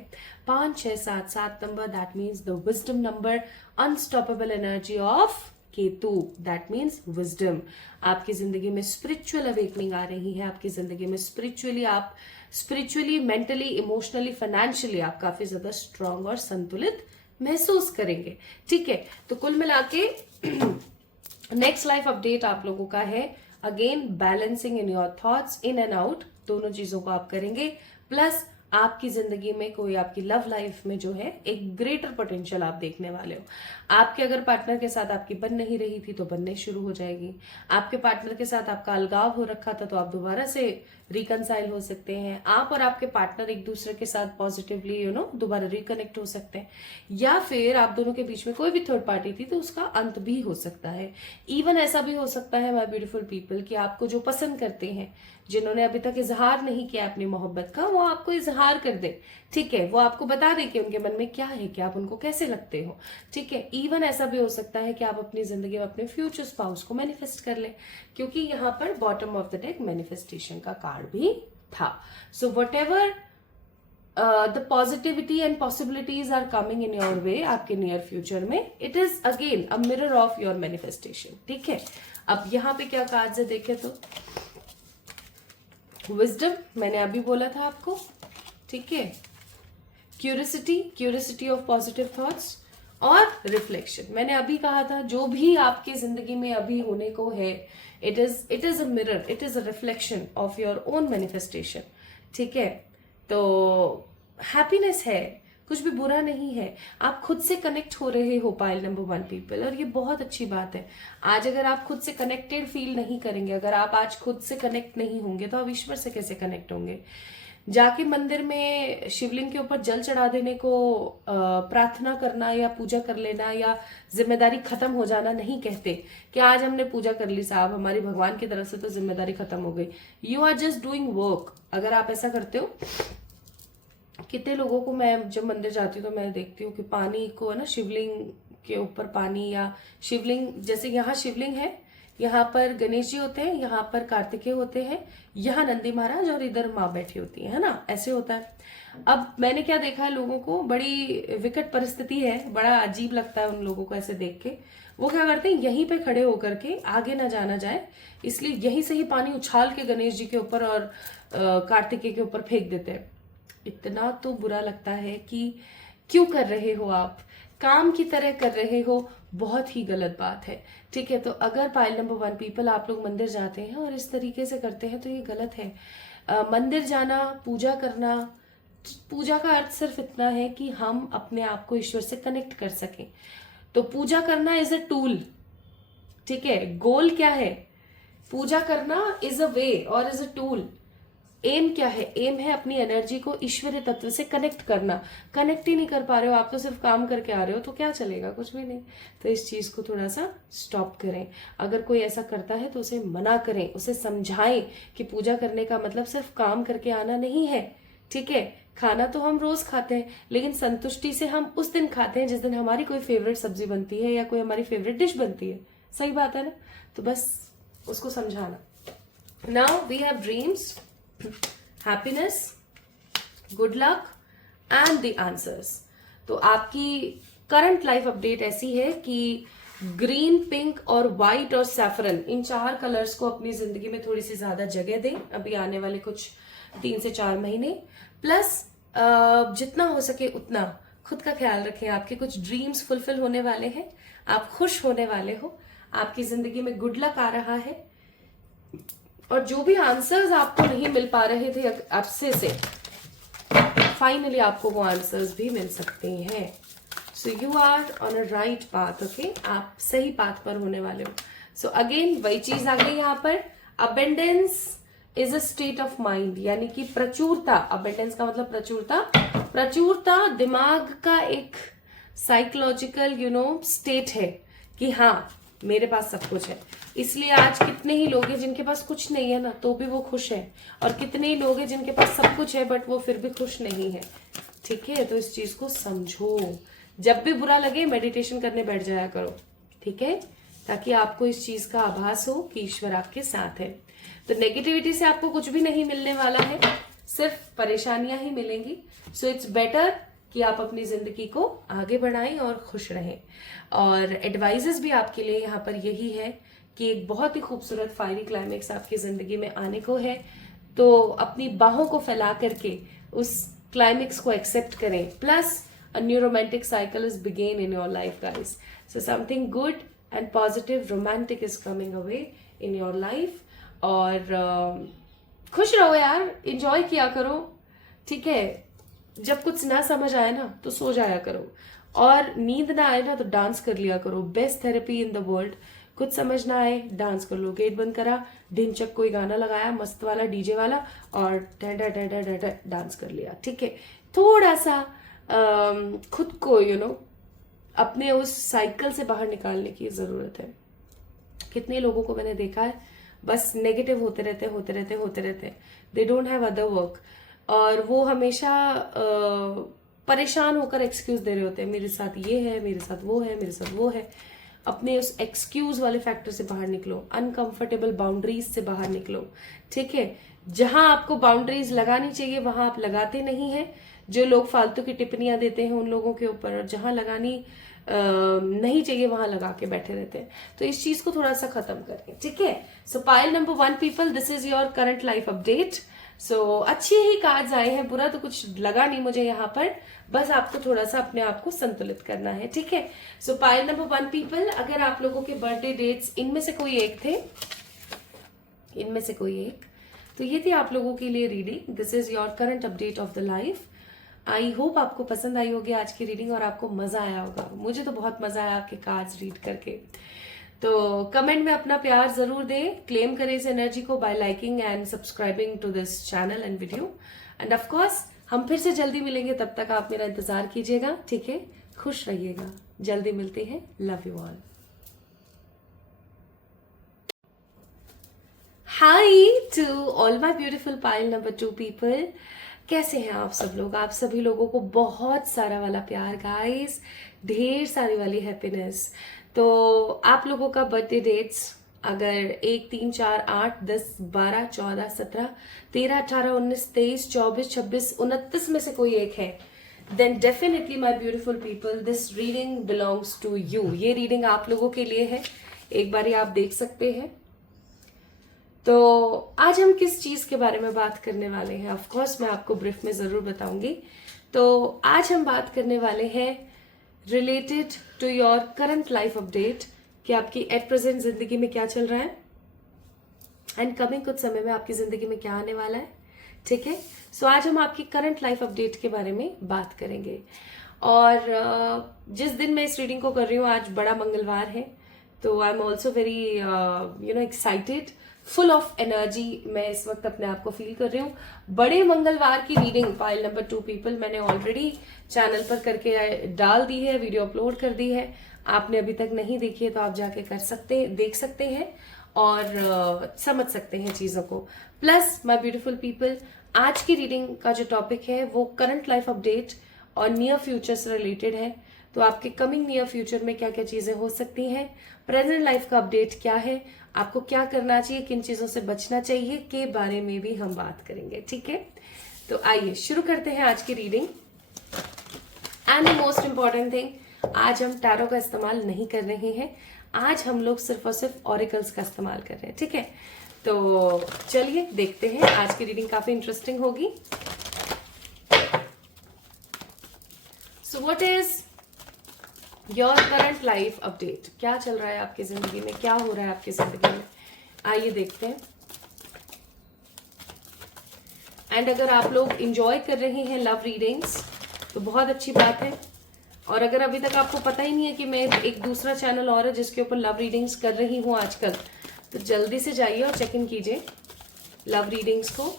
5, 6, 7 number, that means the wisdom number, unstoppable energy of Ketu, that means wisdom. आपकी जिंदगी में स्पिरिचुअल अवेकनिंग आ रही है। आपकी जिंदगी में स्पिरिचुअली, मेंटली, इमोशनली, फाइनेंशियली आप काफी ज्यादा स्ट्रांग और संतुलित महसूस करेंगे, ठीक है। तो कुल मिला के नेक्स्ट लाइफ अपडेट आप लोगों का है again balancing in your thoughts, in and out, दोनों चीजों को आप करेंगे। प्लस आपकी जिंदगी में कोई आपकी लव लाइफ में जो है एक ग्रेटर पोटेंशियल आप देखने वाले हो। आपके अगर पार्टनर के साथ आपकी बन नहीं रही थी तो बनने शुरू हो जाएगी। आपके पार्टनर के साथ आपका अलगाव हो रखा था तो आप दोबारा से रिकनसाइल हो सकते हैं। आप और आपके पार्टनर एक दूसरे के साथ पॉजिटिवली दोबारा रिकनेक्ट हो सकते हैं। या फिर आप दोनों के बीच में कोई भी थर्ड पार्टी थी तो उसका अंत भी हो सकता है। इवन ऐसा भी हो सकता है माय ब्यूटीफुल पीपल कि आपको जो पसंद करते हैं, जिन्होंने अभी तक इजहार नहीं किया अपनी मोहब्बत का, वो आपको इजहार कर दे, ठीक है। वो आपको बता दे कि उनके मन में क्या है, कि आप उनको कैसे लगते हो, ठीक है। इवन ऐसा भी हो सकता है कि आप अपनी जिंदगी में अपने फ्यूचर स्पाउस को मैनिफेस्ट कर लें, क्योंकि यहाँ पर bottom of the deck manifestation का कार्ड भी था। So whatever the positivity and possibilities are coming in your way आपके नियर फ्यूचर में, it is again a mirror of your manifestation, ठीक है। अब यहाँ पे क्या कार्ड्स है देखे तो विजडम मैंने अभी बोला था आपको, ठीक है। क्यूरियोसिटी ऑफ पॉजिटिव थॉट्स और रिफ्लेक्शन मैंने अभी कहा था। जो भी आपके जिंदगी में अभी होने को है, it is a mirror, it is a reflection of your own manifestation, ठीक है। तो हैप्पीनेस है, कुछ भी बुरा नहीं है। आप खुद से कनेक्ट हो रहे हो पाइल नंबर 1 पीपल, और ये बहुत अच्छी बात है। आज अगर आप खुद से कनेक्टेड फील नहीं करेंगे, अगर आप आज खुद से कनेक्ट नहीं होंगे तो आप ईश्वर से कैसे कनेक्ट होंगे। जाके मंदिर में शिवलिंग के ऊपर जल चढ़ा देने को प्रार्थना करना या पूजा कर लेना या जिम्मेदारी खत्म हो जाना नहीं कहते कि आज हमने पूजा कर ली साहब, हमारी भगवान की तरफ से तो जिम्मेदारी खत्म हो गई। You are just doing work. अगर आप ऐसा करते हो, कितने लोगों को मैं जब मंदिर जाती हूँ तो मैं देखती हूँ कि पानी को है ना, शिवलिंग के ऊपर पानी, या शिवलिंग जैसे यहाँ शिवलिंग है, यहाँ पर गणेश जी होते हैं, यहाँ पर कार्तिकेय होते हैं, यहाँ नंदी महाराज और इधर माँ बैठी होती है ना, ऐसे होता है। अब मैंने क्या देखा है, लोगों को बड़ी विकट परिस्थिति है, बड़ा अजीब लगता है उन लोगों को ऐसे देख के। वो क्या करते हैं, यहीं पे खड़े होकर के आगे ना जाना जाए, इसलिए यहीं से ही पानी उछाल के गणेश जी के ऊपर और कार्तिकेय के ऊपर फेंक देते हैं। इतना तो बुरा लगता है कि क्यों कर रहे हो आप, काम की तरह कर रहे हो, बहुत ही गलत बात है, ठीक है। तो अगर पाइल नंबर 1 पीपल आप लोग मंदिर जाते हैं और इस तरीके से करते हैं तो ये गलत है। मंदिर जाना, पूजा करना, पूजा का अर्थ सिर्फ इतना है कि हम अपने आप को ईश्वर से कनेक्ट कर सकें। तो पूजा करना इज अ टूल, ठीक है। गोल क्या है, पूजा करना इज अ वे और इज अ टूल। एम क्या है? एम है अपनी एनर्जी को ईश्वरीय तत्व से कनेक्ट करना। कनेक्ट ही नहीं कर पा रहे हो, आप तो सिर्फ काम करके आ रहे हो, तो क्या चलेगा? कुछ भी नहीं। तो इस चीज को थोड़ा सा स्टॉप करें। अगर कोई ऐसा करता है तो उसे मना करें, उसे समझाएं कि पूजा करने का मतलब सिर्फ काम करके आना नहीं है। ठीक है, खाना तो हम रोज खाते हैं, लेकिन संतुष्टि से हम उस दिन खाते हैं जिस दिन हमारी कोई फेवरेट सब्जी बनती है या कोई हमारी फेवरेट डिश बनती है। सही बात है ना? तो बस उसको समझाना। Now we have dreams, happiness, good luck and the answers. तो आपकी करंट लाइफ अपडेट ऐसी है कि ग्रीन, पिंक और व्हाइट और सैफरन, इन 4 कलर्स को अपनी जिंदगी में थोड़ी सी ज्यादा जगह दें अभी आने वाले कुछ 3 से 4 महीने। प्लस जितना हो सके उतना खुद का ख्याल रखें। आपके कुछ ड्रीम्स फुलफिल होने वाले हैं, आप खुश होने वाले हो, आपकी जिंदगी में गुड लक आ रहा है, और जो भी आंसर्स आपको नहीं मिल पा रहे थे अरसे से, फाइनली आपको वो आंसर्स भी मिल सकते हैं। So you are on a right path. Okay, आप सही पाथ पर होने वाले हो। सो अगेन वही चीज आ गई यहाँ पर, abundance is a state of mind, यानी कि प्रचुरता। अबेंडेंस का मतलब प्रचुरता। प्रचुरता दिमाग का एक साइकोलॉजिकल स्टेट है कि हाँ मेरे पास सब कुछ है। इसलिए आज कितने ही लोग हैं जिनके पास कुछ नहीं है ना, तो भी वो खुश है, और कितने ही लोग हैं जिनके पास सब कुछ है बट वो फिर भी खुश नहीं है। ठीक है, तो इस चीज को समझो। जब भी बुरा लगे मेडिटेशन करने बैठ जाया करो। ठीक है, ताकि आपको इस चीज का आभास हो कि ईश्वर आपके साथ है। तो नेगेटिविटी से आपको कुछ भी नहीं मिलने वाला है, सिर्फ परेशानियां ही मिलेंगी। सो इट्स बेटर कि आप अपनी जिंदगी को आगे बढ़ाएं और खुश रहें। और एडवाइजेस भी आपके लिए यहाँ पर यही है कि एक बहुत ही खूबसूरत फायरी क्लाइमेक्स आपकी जिंदगी में आने को है, तो अपनी बाहों को फैला करके उस क्लाइमेक्स को एक्सेप्ट करें। Plus a new romantic cycle is begin in your life, guys. So something good and positive romantic is coming away in your life. और खुश रहो यार, enjoy किया करो। ठीक है, जब कुछ ना समझ आए ना तो सो जाया करो, और नींद ना आए ना तो डांस कर लिया करो। Best therapy in the world. कुछ समझ ना आए, डांस कर लो। गेट बंद करा, ढिंचक कोई गाना लगाया मस्त वाला डीजे वाला, और डांस कर लिया। ठीक है, थोड़ा सा खुद को अपने उस साइकिल से बाहर निकालने की जरूरत है। कितने लोगों को मैंने देखा है बस नेगेटिव होते रहते, they don't have other work, और वो हमेशा परेशान होकर एक्सक्यूज दे रहे होते हैं, मेरे साथ ये है, मेरे साथ वो है, मेरे साथ वो है। अपने उस एक्सक्यूज वाले फैक्टर से बाहर निकलो, अनकंफर्टेबल बाउंड्रीज से बाहर निकलो। ठीक है, जहां आपको बाउंड्रीज लगानी चाहिए वहां आप लगाते नहीं है। जो लोग फालतू की टिप्पणियां देते हैं उन लोगों के ऊपर, और जहां लगानी नहीं चाहिए वहां लगा के बैठे रहते हैं। तो इस चीज को थोड़ा सा खत्म करें। ठीक है, so pile number 1 people, this is your current life update. So अच्छे ही कार्ड्स आए हैं, बुरा तो कुछ लगा नहीं मुझे यहाँ पर, बस आपको थोड़ा सा अपने आप को संतुलित करना है। ठीक है, सो पाइल नंबर 1 पीपल, अगर आप लोगों के बर्थडे डेट्स इनमें से कोई एक थे, इनमें से कोई एक, तो ये थी आप लोगों के लिए reading. This is your current update of the life. I hope आपको पसंद आई होगी आज की रीडिंग, और आपको मजा आया होगा। मुझे तो बहुत मजा आया आपके कार्ड्स रीड करके। तो कमेंट में अपना प्यार जरूर दें, क्लेम करें इस एनर्जी को by liking and subscribing to this channel and video. And of course हम फिर से जल्दी मिलेंगे, तब तक आप मेरा इंतजार कीजिएगा। ठीक है, खुश रहिएगा, जल्दी मिलते हैं। Love you all. Hi to all my beautiful pile number 2 people, कैसे हैं आप सब लोग? आप सभी लोगों को बहुत सारा वाला प्यार गाइस, ढेर सारी वाली हैप्पीनेस। तो आप लोगों का बर्थडे डेट्स अगर 1, 3, 4, 8, 10, 12, 14, 17, 13, 18, 19, 23, 24, 26, 29 में से कोई एक है, then definitely my beautiful people this reading belongs to you. ये रीडिंग आप लोगों के लिए है, एक बार आप देख सकते हैं। तो आज हम किस चीज के बारे में बात करने वाले हैं, ऑफ कोर्स मैं आपको ब्रीफ में जरूर बताऊंगी। तो आज हम बात करने वाले हैं related to your current life update, कि आपकी एट प्रेजेंट जिंदगी में क्या चल रहा है, एंड कमिंग कुछ समय में आपकी जिंदगी में क्या आने वाला है। ठीक है, सो आज हम आपकी करंट लाइफ अपडेट के बारे में बात करेंगे। और जिस दिन मैं इस रीडिंग को कर रही हूँ, आज बड़ा मंगलवार है, तो I am also very excited full of energy मैं इस वक्त अपने आप को फील कर रही हूँ। बड़े मंगलवार की रीडिंग पाइल नंबर 2 पीपल मैंने ऑलरेडी चैनल पर करके डाल दी है, वीडियो अपलोड कर दी है। आपने अभी तक नहीं देखी है तो आप जाके देख सकते हैं और समझ सकते हैं चीजों को। प्लस माय ब्यूटीफुल पीपल, आज की रीडिंग का जो टॉपिक है वो करंट लाइफ अपडेट और नियर फ्यूचर से रिलेटेड है। तो आपके कमिंग नियर फ्यूचर में क्या क्या चीजें हो सकती हैं, प्रेजेंट लाइफ का अपडेट क्या है, आपको क्या करना चाहिए, किन चीजों से बचना चाहिए के बारे में भी हम बात करेंगे। ठीक है, तो आइए शुरू करते हैं आज की reading. And the most important thing, आज हम टैरो का इस्तेमाल नहीं कर रहे हैं, आज हम लोग सिर्फ और सिर्फ ऑरिकल्स का इस्तेमाल कर रहे हैं। ठीक है, तो चलिए देखते हैं, आज की रीडिंग काफी इंटरेस्टिंग होगी। So what is your current life update, क्या चल रहा है आपकी जिंदगी में, क्या हो रहा है आपकी जिंदगी में, आइए देखते हैं। एंड अगर आप लोग इंजॉय कर रहे हैं लव रीडिंग्स तो बहुत अच्छी बात है। और अगर अभी तक आपको पता ही नहीं है कि मैं एक दूसरा चैनल और है जिसके ऊपर लव रीडिंग्स कर रही हूँ आजकल, तो जल्दी से जाइए और चेक इन कीजिए लव रीडिंग्स को।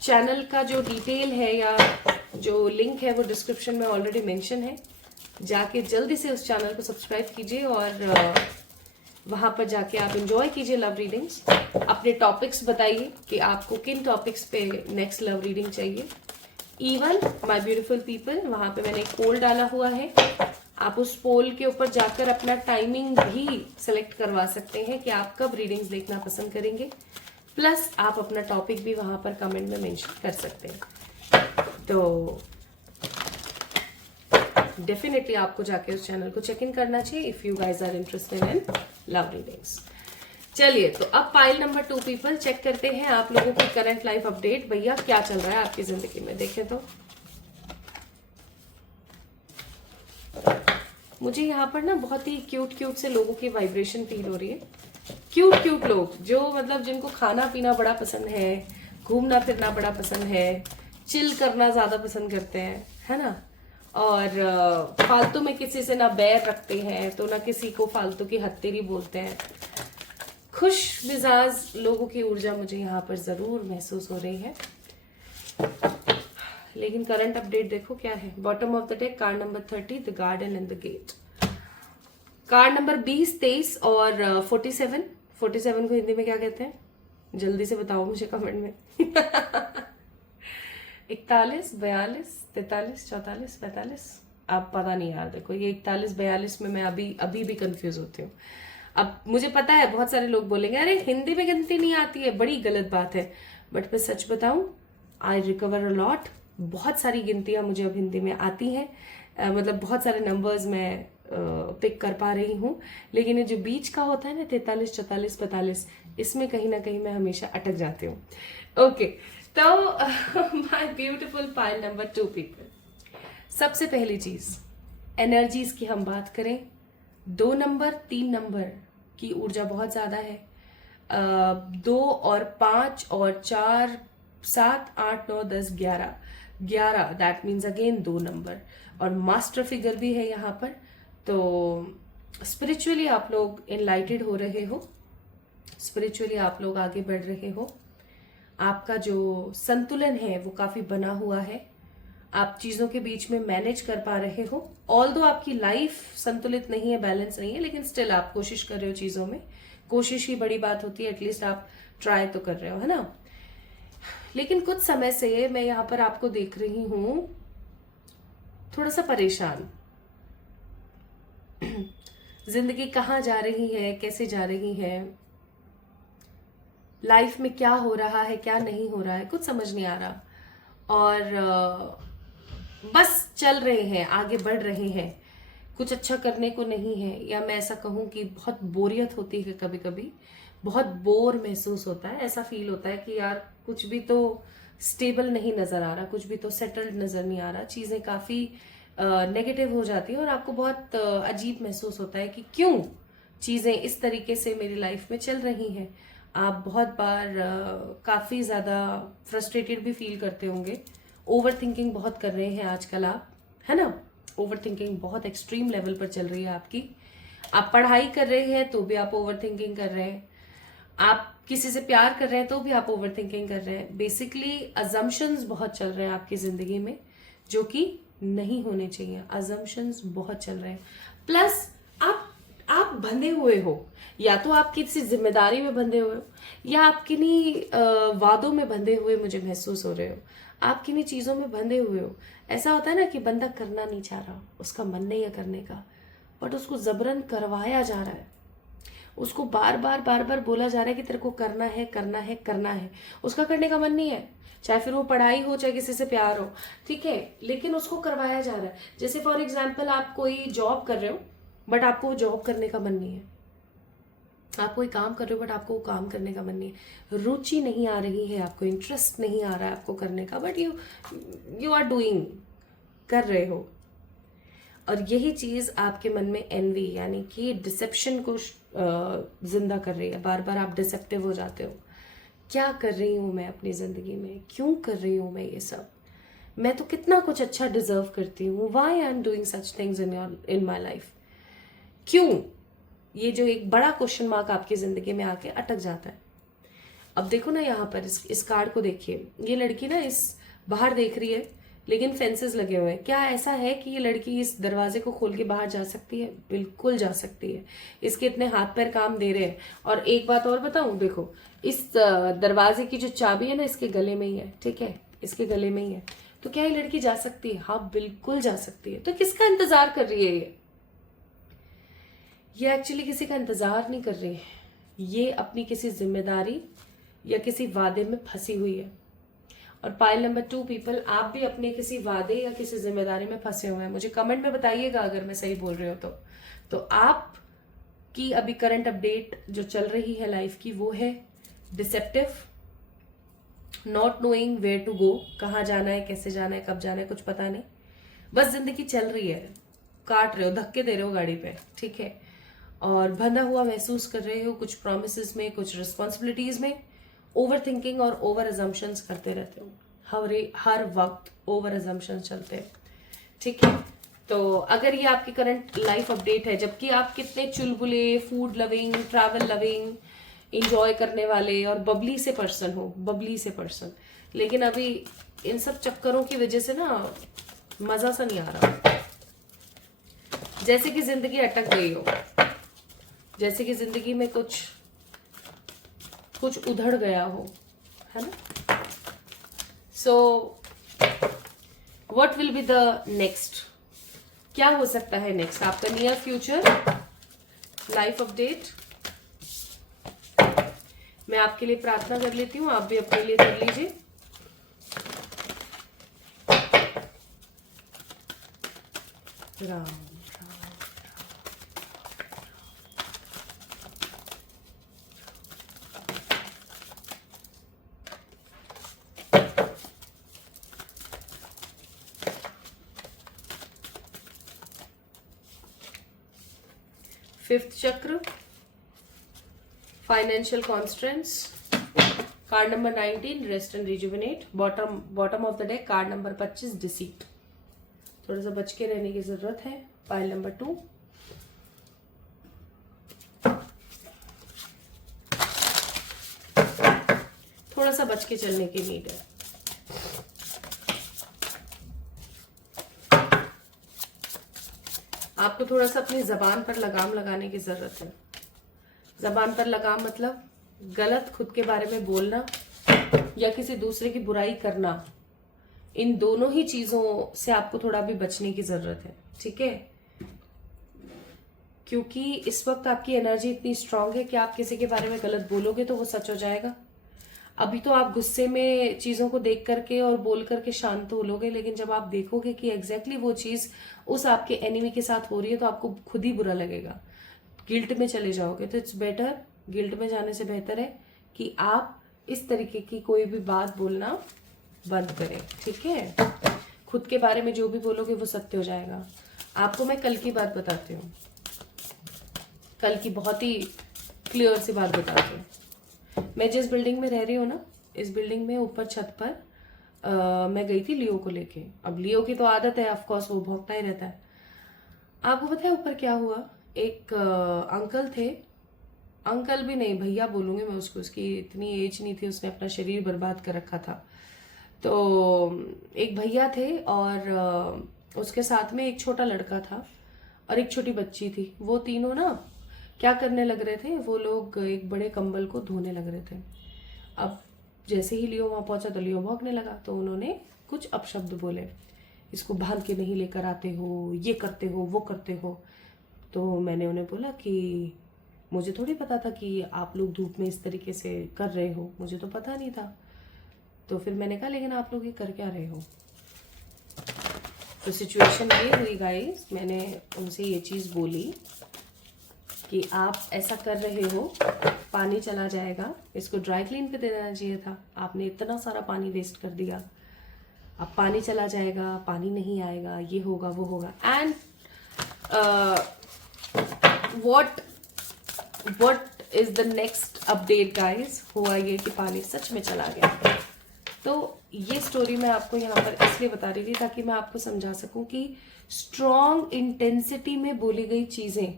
चैनल का जो डिटेल है या जो लिंक है वो डिस्क्रिप्शन में ऑलरेडी मेंशन है, जाके जल्दी से उस चैनल को सब्सक्राइब कीजिए और वहां पर जाके आप एंजॉय कीजिए लव रीडिंग्स। अपने टॉपिक्स बताइए कि आपको किन टॉपिक्स पे नेक्स्ट लव रीडिंग चाहिए। इवन माय ब्यूटीफुल पीपल, वहां पे मैंने एक पोल डाला हुआ है, आप उस पोल के ऊपर जाकर अपना टाइमिंग भी सिलेक्ट करवा सकते हैं कि आप कब रीडिंग्स देखना पसंद करेंगे। प्लस आप अपना टॉपिक भी वहां पर कमेंट में मेंशन कर सकते हैं। तो डेफिनेटली आपको जाके उस चैनल को चेक इन करना चाहिए if you guys are interested in love readings. चलिए, तो अब पाइल नंबर 2 पीपल चेक करते हैं आप लोगों की करंट लाइफ अपडेट। भैया क्या चल रहा है आपकी जिंदगी में, देखें तो। मुझे यहाँ पर ना बहुत ही क्यूट क्यूट से लोगों की वाइब्रेशन फील हो रही है। क्यूट क्यूट लोग जो मतलब जिनको खाना पीना बड़ा पसंद है, घूमना फिरना बड़ा पसंद है, चिल करना ज्यादा पसंद करते हैं, है ना। और फालतू में किसी से ना बैर रखते हैं तो ना किसी को फालतू की हत्तेरी बोलते हैं। खुश मिजाज लोगों की ऊर्जा मुझे यहाँ पर जरूर महसूस हो रही है। लेकिन करंट अपडेट देखो क्या है। Bottom of the deck card number 30, the garden and the gate. Card number 20, 23 और 47। 47 को हिंदी में क्या कहते हैं, जल्दी से बताओ मुझे कमेंट में। 41, 42, 43, 44, 45, अब पता नहीं यार। देखो ये 41, 42 में मैं अभी भी कंफ्यूज होती हूँ। अब मुझे पता है बहुत सारे लोग बोलेंगे अरे हिंदी में गिनती नहीं आती है, बड़ी गलत बात है। बट मैं सच बताऊं, आई रिकवर अ लॉट। बहुत सारी गिनतियां मुझे अब हिंदी में आती हैं, मतलब बहुत सारे नंबर्स मैं पिक कर पा रही हूँ। लेकिन ये जो बीच का होता है ना 43, 44, 45, इसमें कहीं ना कहीं मैं हमेशा अटक जाती हूँ। ओके, तो my beautiful pile number 2 people, सबसे पहली चीज एनर्जीज की हम बात करें। 2 नंबर 3 नंबर की ऊर्जा बहुत ज्यादा है। 2 और 5 और 4, 7, 8, 9, 10, 11 दैट मीन्स अगेन 2 नंबर और मास्टर फिगर भी है यहाँ पर। तो स्पिरिचुअली आप लोग एनलाइटेड हो रहे हो, स्पिरिचुअली आप लोग आगे बढ़ रहे हो। आपका जो संतुलन है वो काफी बना हुआ है, आप चीजों के बीच में मैनेज कर पा रहे हो। ऑल्दो आपकी लाइफ संतुलित नहीं है, बैलेंस नहीं है, लेकिन स्टिल आप कोशिश कर रहे हो चीजों में। कोशिश ही बड़ी बात होती है, एटलीस्ट आप ट्राई तो कर रहे हो, है ना। लेकिन कुछ समय से मैं यहाँ पर आपको देख रही हूं थोड़ा सा परेशान। जिंदगी कहाँ जा रही है, कैसे जा रही है, लाइफ में क्या हो रहा है क्या नहीं हो रहा है, कुछ समझ नहीं आ रहा। और बस चल रहे हैं, आगे बढ़ रहे हैं, कुछ अच्छा करने को नहीं है। या मैं ऐसा कहूं कि बहुत बोरियत होती है, कभी कभी बहुत बोर महसूस होता है। ऐसा फील होता है कि यार कुछ भी तो स्टेबल नहीं नजर आ रहा, कुछ भी तो सेटल्ड नजर नहीं आ रहा। चीजें काफी नेगेटिव हो जाती है और आपको बहुत अजीब महसूस होता है कि क्यों चीजें इस तरीके से मेरी लाइफ में चल रही हैं। आप बहुत बार काफी ज्यादा फ्रस्ट्रेटेड भी फील करते होंगे। ओवर थिंकिंग बहुत कर रहे हैं आजकल आप, है ना। ओवर थिंकिंग बहुत एक्सट्रीम लेवल पर चल रही है आपकी। आप पढ़ाई कर रहे हैं तो भी आप ओवर थिंकिंग कर रहे हैं। आप किसी से प्यार कर रहे हैं तो भी आप ओवर थिंकिंग कर रहे हैं। बेसिकली अजम्पशंस बहुत चल रहे हैं आपकी जिंदगी में, जो कि नहीं होने चाहिए। अजम्पशंस बहुत चल रहे हैं। प्लस आप बंधे हुए हो, या तो आप किसी जिम्मेदारी में बंधे हुए हो, या आप किन्हीं वादों में बंधे हुए मुझे महसूस हो रहे हो। आप किन्हीं चीजों में बंधे हुए हो। ऐसा होता है ना कि बंदा करना नहीं चाह रहा, उसका मन नहीं है करने का, बट उसको जबरन करवाया जा रहा है। उसको बार बार बोला जा रहा है कि तेरे को करना है करना है करना है। उसका करने का मन नहीं है, चाहे फिर वो पढ़ाई हो चाहे किसी से प्यार हो, ठीक है, लेकिन उसको करवाया जा रहा है। जैसे फॉर एग्जाम्पल आप कोई जॉब कर रहे हो बट आपको वो जॉब करने का मन नहीं है। आप कोई काम कर रहे हो बट आपको वो काम करने का मन नहीं है, रुचि नहीं आ रही है, आपको इंटरेस्ट नहीं आ रहा है आपको करने का, बट यू आर डूइंग, कर रहे हो। और यही चीज आपके मन में एनवी यानी कि डिसेप्शन को जिंदा कर रही है। बार बार आप डिसेप्टिव हो जाते हो। क्या कर रही हूं मैं अपनी जिंदगी में, क्यों कर रही हूं मैं ये सब, मैं तो कितना कुछ अच्छा डिजर्व करती हूँ, why I am doing such things in my life, क्यों। ये जो एक बड़ा क्वेश्चन मार्क आपकी जिंदगी में आके अटक जाता है। अब देखो ना, यहाँ पर इस कार्ड को देखिए। ये लड़की ना इस बाहर देख रही है लेकिन फेंसेस लगे हुए हैं। क्या ऐसा है कि ये लड़की इस दरवाजे को खोल के बाहर जा सकती है? बिल्कुल जा सकती है। इसके इतने हाथ पैर काम दे रहे हैं। और एक बात और बताऊं, देखो इस दरवाजे की जो चाबी है ना इसके गले में ही है, ठीक है, इसके गले में ही है। तो क्या ये लड़की जा सकती है? हाँ बिल्कुल जा सकती है। तो किसका इंतजार कर रही है ये एक्चुअली किसी का इंतजार नहीं कर रही है। ये अपनी किसी जिम्मेदारी या किसी वादे में फंसी हुई है। और पाइल नंबर 2 पीपल, आप भी अपने किसी वादे या किसी जिम्मेदारी में फंसे हुए हैं। मुझे कमेंट में बताइएगा अगर मैं सही बोल रही हूँ तो आप की अभी करंट अपडेट जो चल रही है लाइफ की वो है deceptive, not knowing where to go, कहाँ जाना है, कैसे जाना है, कब जाना है, कुछ पता नहीं, बस जिंदगी चल रही है, काट रहे हो, धक्के दे रहे हो गाड़ी पे, ठीक है, और बंधा हुआ महसूस कर रहे हो कुछ प्रोमिसेस में, कुछ रिस्पॉन्सिबिलिटीज में। ओवर थिंकिंग और ओवर अजम्पशंस करते रहते हो, हर वक्त ओवर अजम्पशंस चलते हैं, ठीक है। तो अगर ये आपकी करंट लाइफ अपडेट है, जबकि आप कितने चुलबुले, food loving, travel loving, enjoy करने वाले और बबली से पर्सन हो, बबली से पर्सन, लेकिन अभी इन सब चक्करों की वजह से ना मजा सा नहीं आ रहा, जैसे कि जिंदगी अटक गई हो, जैसे कि जिंदगी में कुछ उधड़ गया हो, है ना। So what will be the next, क्या हो सकता है नेक्स्ट आपका नियर फ्यूचर लाइफ अपडेट। मैं आपके लिए प्रार्थना कर लेती हूँ, आप भी अपने लिए कर लीजिए। राम फिफ्थ चक्र, financial constants, card number 19 rest and rejuvenate, bottom of the deck card number 25 deceit. थोड़ा सा बच के रहने की जरूरत है। पाइल नंबर 2, थोड़ा सा बच के चलने की नीड है। आपको थोड़ा सा अपनी जबान पर लगाम लगाने की जरूरत है। जबान पर लगाम मतलब गलत खुद के बारे में बोलना या किसी दूसरे की बुराई करना, इन दोनों ही चीजों से आपको थोड़ा भी बचने की जरूरत है, ठीक है। क्योंकि इस वक्त आपकी एनर्जी इतनी स्ट्रांग है कि आप किसी के बारे में गलत बोलोगे तो वो सच हो जाएगा। अभी तो आप गुस्से में चीजों को देख करके और बोल करके शांत हो लोगे, लेकिन जब आप देखोगे कि एग्जैक्टली वो चीज उस आपके एनिमी के साथ हो रही है तो आपको खुद ही बुरा लगेगा, गिल्ट में चले जाओगे। तो इट्स बेटर, गिल्ट में जाने से बेहतर है कि आप इस तरीके की कोई भी बात बोलना बंद करें, ठीक है। खुद के बारे में जो भी बोलोगे वो सत्य हो जाएगा। आपको मैं कल की बात बताती हूँ, कल की बहुत ही क्लियर सी बात बताती हूँ। मैं जिस बिल्डिंग में रह रही हूँ ना, इस बिल्डिंग में ऊपर छत पर मैं गई थी लियो को लेके। अब लियो की तो आदत है, ऑफकोर्स वो भौंकता ही रहता है। आपको पता है ऊपर क्या हुआ? एक अंकल थे, अंकल भी नहीं, भैया बोलूंगी मैं उसको, उसकी इतनी एज नहीं थी, उसने अपना शरीर बर्बाद कर रखा था। तो एक भैया थे और उसके साथ में एक छोटा लड़का था और एक छोटी बच्ची थी। वो तीनों ना क्या करने लग रहे थे, वो लोग एक बड़े कंबल को धोने लग रहे थे। अब जैसे ही लियो वहां पहुंचा तो लियो भौंकने लगा, तो उन्होंने कुछ अपशब्द बोले, इसको बांध के नहीं लेकर आते हो, ये करते हो, वो करते हो। तो मैंने उन्हें बोला कि मुझे थोड़ी पता था कि आप लोग धूप में इस तरीके से कर रहे हो, मुझे तो पता नहीं था। तो फिर मैंने कहा लेकिन आप लोग ये कर क्या रहे हो। तो सिचुएशन ये हुई गाइस, मैंने उनसे ये चीज़ बोली कि आप ऐसा कर रहे हो, पानी चला जाएगा, इसको ड्राई क्लीन पे दे देना चाहिए था, आपने इतना सारा पानी वेस्ट कर दिया। अब पानी चला जाएगा, पानी नहीं आएगा, ये होगा वो होगा। And what is the next update guys, हुआ ये कि पानी सच में चला गया। तो ये स्टोरी मैं आपको यहाँ पर इसलिए बता रही थी ताकि मैं आपको समझा सकूं कि स्ट्रॉन्ग इंटेंसिटी में बोली गई चीजें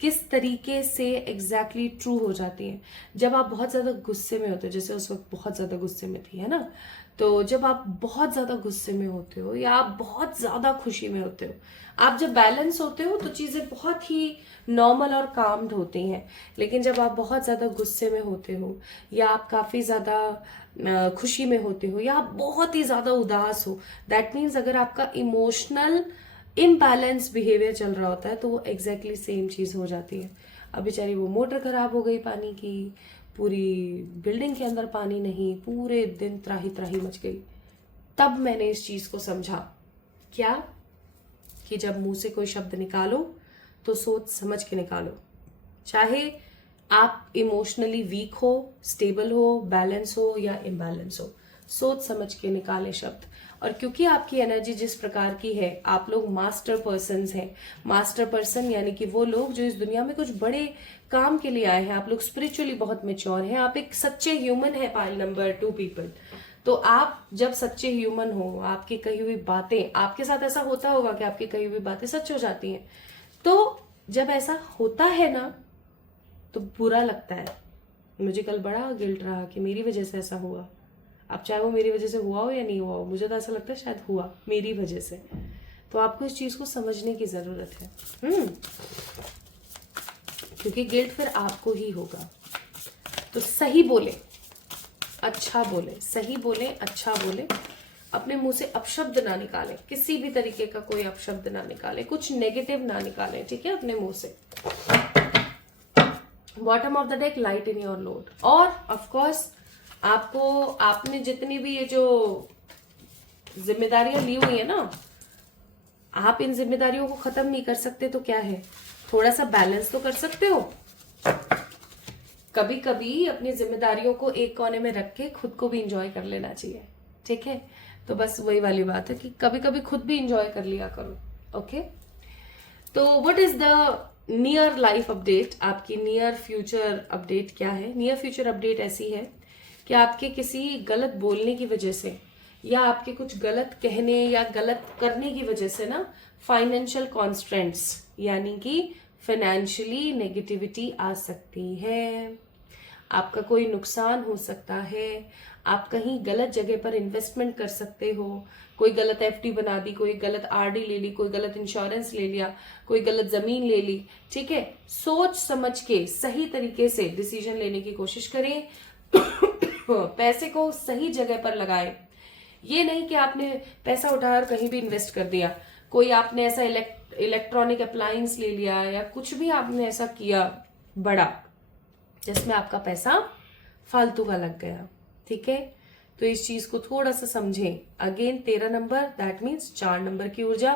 किस तरीके से एग्जैक्टली ट्रू हो जाती हैं। जब आप बहुत ज्यादा गुस्से में होते हो, जैसे उस वक्त बहुत ज्यादा गुस्से में थी, है ना, तो जब आप बहुत ज्यादा गुस्से में होते हो या आप बहुत ज्यादा खुशी में होते हो, आप जब बैलेंस होते हो तो चीजें बहुत ही नॉर्मल और काम्ड होती हैं। लेकिन जब आप बहुत ज्यादा गुस्से में होते हो या आप काफी ज्यादा खुशी में होते हो या आप बहुत ही ज्यादा उदास हो, दैट मीन्स अगर आपका इमोशनल इम्बैलेंस बिहेवियर चल रहा होता है तो वो एग्जैक्टली सेम चीज हो जाती है। अब बेचारी वो मोटर खराब हो गई पानी की, पूरी बिल्डिंग के अंदर पानी नहीं, पूरे दिन त्राही त्राही मच गई। तब मैंने इस चीज को समझा, क्या कि जब मुंह से कोई शब्द निकालो तो सोच समझ के निकालो। चाहे आप इमोशनली वीक हो, स्टेबल हो, बैलेंस हो या इम्बैलेंस हो, सोच समझ के निकाले शब्द। और क्योंकि आपकी एनर्जी जिस प्रकार की है, आप लोग मास्टर पर्सन्स हैं। मास्टर पर्सन यानी कि वो लोग जो इस दुनिया में कुछ बड़े काम के लिए आए हैं। आप लोग स्पिरिचुअली बहुत मेच्योर हैं, आप एक सच्चे ह्यूमन है, पाइल नंबर 2 पीपल। तो आप जब सच्चे ह्यूमन हो, आपकी कही हुई बातें, आपके साथ ऐसा होता होगा कि आपकी कही हुई बातें सच हो जाती हैं। तो जब ऐसा होता है ना तो बुरा लगता है। मुझे कल बड़ा गिल्ट रहा कि मेरी वजह से ऐसा हुआ। अब चाहे वो मेरी वजह से हुआ हो या नहीं हुआ हो, मुझे तो ऐसा लगता है शायद हुआ मेरी वजह से। तो आपको इस चीज को समझने की जरूरत है, क्योंकि गिल्ट फिर आपको ही होगा। तो सही बोले, अच्छा बोले, सही बोले, अच्छा बोले, अपने मुंह से अपशब्द ना निकालें, किसी भी तरीके का कोई अपशब्द ना निकालें, कुछ नेगेटिव ना निकालें, ठीक है, अपने मुंह से। Bottom of the deck, light in your load. और ऑफ कोर्स आपने जितनी भी ये जो जिम्मेदारियां ली हुई है ना, आप इन जिम्मेदारियों को खत्म नहीं कर सकते तो क्या है, थोड़ा सा बैलेंस तो कर सकते हो। कभी कभी अपनी जिम्मेदारियों को एक कोने में रख के खुद को भी इंजॉय कर लेना चाहिए, ठीक है। तो बस वही वाली बात है कि कभी कभी खुद भी इंजॉय कर लिया करो, ओके। तो what is the near life update, आपकी नियर फ्यूचर अपडेट क्या है। नियर फ्यूचर अपडेट ऐसी है कि आपके किसी गलत बोलने की वजह से या आपके कुछ गलत कहने या गलत करने की वजह से ना फाइनेंशियल कॉन्स्ट्रेंट्स यानी कि फाइनेंशियली नेगेटिविटी आ सकती है। आपका कोई नुकसान हो सकता है, आप कहीं गलत जगह पर इन्वेस्टमेंट कर सकते हो, कोई गलत एफडी बना दी, कोई गलत आरडी ले ली, कोई गलत इंश्योरेंस ले लिया, कोई गलत जमीन ले ली, ठीक है। सोच समझ के सही तरीके से डिसीजन लेने की कोशिश करें। पैसे को सही जगह पर लगाएं। ये नहीं कि आपने पैसा उठाकर कहीं भी इन्वेस्ट कर दिया, कोई आपने ऐसा इलेक्ट्रॉनिक अप्लायंस ले लिया या कुछ भी आपने ऐसा किया बड़ा जिसमें आपका पैसा फालतू का लग गया, ठीक है। तो इस चीज को थोड़ा सा समझें। Again 13 number that means 4 number की ऊर्जा,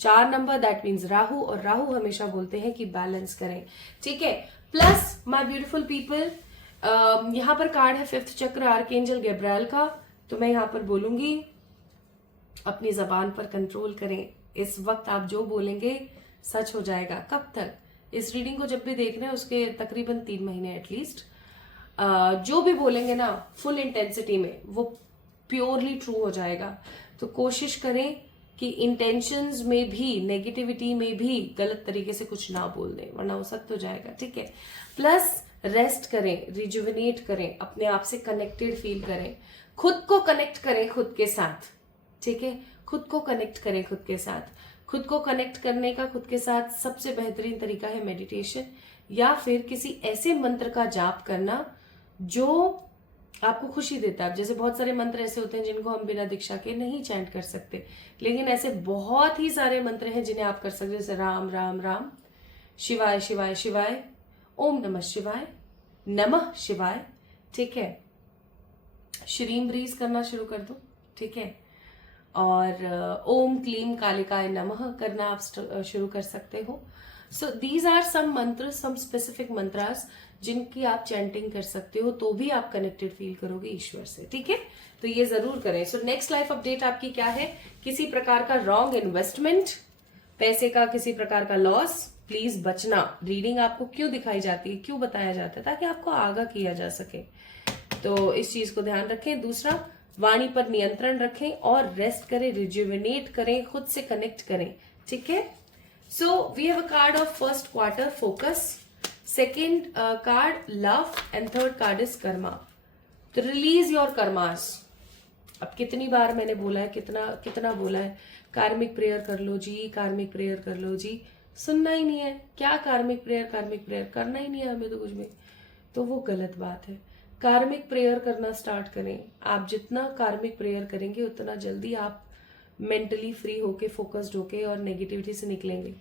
4 नंबर दैट मीन्स राहु, और राहु हमेशा बोलते हैं कि बैलेंस करें, ठीक है। प्लस माय ब्यूटीफुल पीपल, यहाँ पर कार्ड है 5th चक्र आर्कएंजल गैब्रिएल का। तो मैं यहाँ पर बोलूंगी अपनी जबान पर कंट्रोल करें। इस वक्त आप जो बोलेंगे सच हो जाएगा। कब तक? इस रीडिंग को जब भी देखना है उसके तकरीबन 3 महीने एटलीस्ट, जो भी बोलेंगे ना फुल इंटेंसिटी में वो प्योरली ट्रू हो जाएगा। तो कोशिश करें कि इंटेंशंस में भी, नेगेटिविटी में भी गलत तरीके से कुछ ना बोल दें, वरना वो सख्त हो जाएगा, ठीक है। प्लस रेस्ट करें, रिजुविनेट करें, अपने आप से कनेक्टेड फील करें, खुद को कनेक्ट करें खुद के साथ, ठीक है, खुद को कनेक्ट करें खुद के साथ। खुद को कनेक्ट करने का खुद के साथ सबसे बेहतरीन तरीका है मेडिटेशन, या फिर किसी ऐसे मंत्र का जाप करना जो आपको खुशी देता है। जैसे बहुत सारे मंत्र ऐसे होते हैं जिनको हम बिना दीक्षा के नहीं चैंट कर सकते, लेकिन ऐसे बहुत ही सारे मंत्र हैं जिन्हें आप कर सकते हैं, जैसे राम राम राम, शिवाय शिवाय शिवाय, ओम नमः शिवाय, नमः शिवाय, ठीक है, श्रीम ब्रीज करना शुरू कर दो, ठीक है, और ओम क्लीम कालिकाय नमः करना आप शुरू कर सकते हो। सो दीज आर सम मंत्र, सम स्पेसिफिक मंत्रास जिनकी आप चैंटिंग कर सकते हो, तो भी आप कनेक्टेड फील करोगे ईश्वर से, ठीक है, तो ये जरूर करें। सो नेक्स्ट लाइफ अपडेट आपकी क्या है? किसी प्रकार का रॉन्ग इन्वेस्टमेंट, पैसे का किसी प्रकार का लॉस, प्लीज बचना। रीडिंग आपको क्यों दिखाई जाती है, क्यों बताया जाता है? ताकि आपको आगाह किया जा सके, तो इस चीज को ध्यान रखें। दूसरा, वाणी पर नियंत्रण रखें और रेस्ट करें, रिजुविनेट करें, खुद से कनेक्ट करें, ठीक है। So we have a card of first quarter focus, second card love, and third card is karma. तो रिलीज योर कर्मास। अब कितनी बार मैंने बोला है, कितना बोला है, कार्मिक प्रेयर कर लो जी, कार्मिक प्रेयर कर लो जी, सुनना ही नहीं है। क्या कार्मिक प्रेयर करना ही नहीं है हमें तो कुछ भी, तो वो गलत बात है। कार्मिक प्रेयर करना स्टार्ट करें। आप जितना कार्मिक प्रेयर करेंगे उतना जल्दी आप मेंटली फ्री होके, फोकस्ड होके और नेगेटिविटी से निकलेंगे।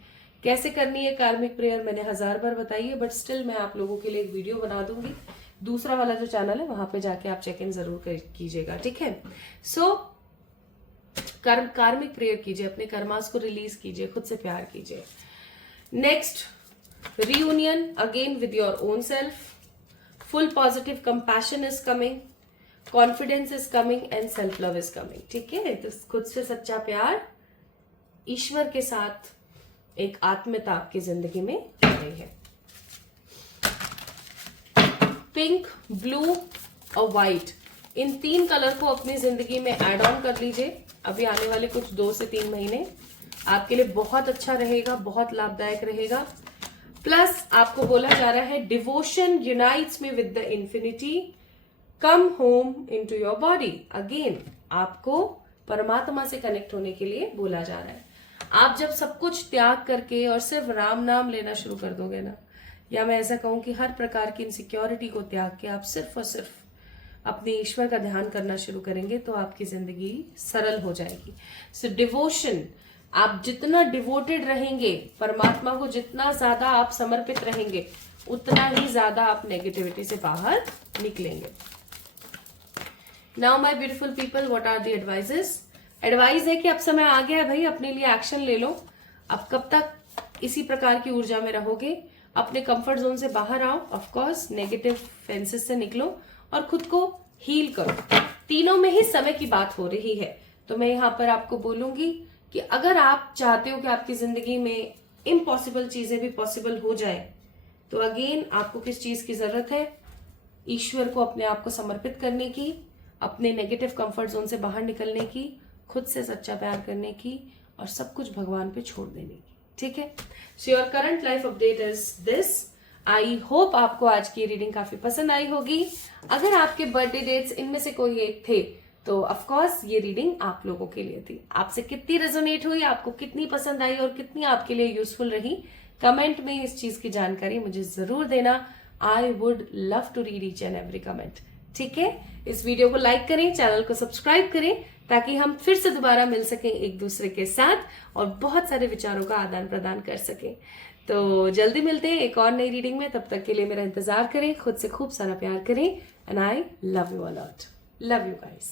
कैसे करनी है कार्मिक प्रेयर मैंने 1000 बार बताई है, बट स्टिल मैं आप लोगों के लिए एक वीडियो बना दूंगी। दूसरा वाला जो चैनल है वहां पे जाके आप चेक इन जरूर कीजिएगा, ठीक है। सो कार्मिक प्रेयर कीजिए, अपने कर्मास को रिलीज कीजिए, खुद से प्यार कीजिए। Next, reunion again with your own self, full positive compassion is coming, confidence is coming and self love is coming, ठीक है। तो खुद से सच्चा प्यार, ईश्वर के साथ एक आत्मीयता आपकी जिंदगी में आ रही है। पिंक, ब्लू और व्हाइट, इन 3 कलर को अपनी जिंदगी में ऐड ऑन कर लीजिए। अभी आने वाले कुछ 2 से 3 महीने आपके लिए बहुत अच्छा रहेगा, बहुत लाभदायक रहेगा। प्लस आपको बोला जा रहा है डिवोशन यूनाइट्स में with the infinity, come home into your body. Again आपको परमात्मा से कनेक्ट होने के लिए बोला जा रहा है। आप जब सब कुछ त्याग करके और सिर्फ राम नाम लेना शुरू कर दोगे ना, या मैं ऐसा कहूं कि हर प्रकार की इनसिक्योरिटी को त्याग के आप सिर्फ और सिर्फ अपने ईश्वर का ध्यान करना शुरू करेंगे, तो आपकी जिंदगी सरल हो जाएगी। सो डिवोशन, आप जितना डिवोटेड रहेंगे परमात्मा को, जितना ज्यादा आप समर्पित रहेंगे, उतना ही ज्यादा आप नेगेटिविटी से बाहर निकलेंगे। Now my beautiful people, what are the advises? Advice है कि अब समय आ गया है भाई, अपने लिए एक्शन ले लो। अब कब तक इसी प्रकार की ऊर्जा में रहोगे? अपने कंफर्ट जोन से बाहर आओ, ऑफ कोर्स नेगेटिव फेंसेस से निकलो और खुद को हील करो। तीनों में ही समय की बात हो रही है, तो मैं यहाँ पर आपको बोलूंगी कि अगर आप चाहते हो कि आपकी जिंदगी में इम्पॉसिबल चीजें भी पॉसिबल हो जाए, तो अगेन आपको किस चीज की जरूरत है? ईश्वर को अपने आप को समर्पित करने की, अपने नेगेटिव कंफर्ट जोन से बाहर निकलने की, खुद से सच्चा प्यार करने की और सब कुछ भगवान पे छोड़ देने की, ठीक है। So your current life update is this. I hope आपको आज की रीडिंग काफी पसंद आई होगी। अगर आपके बर्थडे डेट्स इनमें से कोई एक थे, तो ऑफ कोर्स ये रीडिंग आप लोगों के लिए थी। आपसे कितनी रेजोनेट हुई, आपको कितनी पसंद आई और कितनी आपके लिए यूजफुल रही, कमेंट में इस चीज की जानकारी मुझे जरूर देना। I would love to read each and every comment, ठीक है। इस वीडियो को लाइक करें, चैनल को सब्सक्राइब करें, ताकि हम फिर से दोबारा मिल सकें एक दूसरे के साथ और बहुत सारे विचारों का आदान प्रदान कर सकें। तो जल्दी मिलते हैं एक और नई रीडिंग में। तब तक के लिए मेरा इंतजार करें, खुद से खूब सारा प्यार करें, and I love you a lot. Love you guys.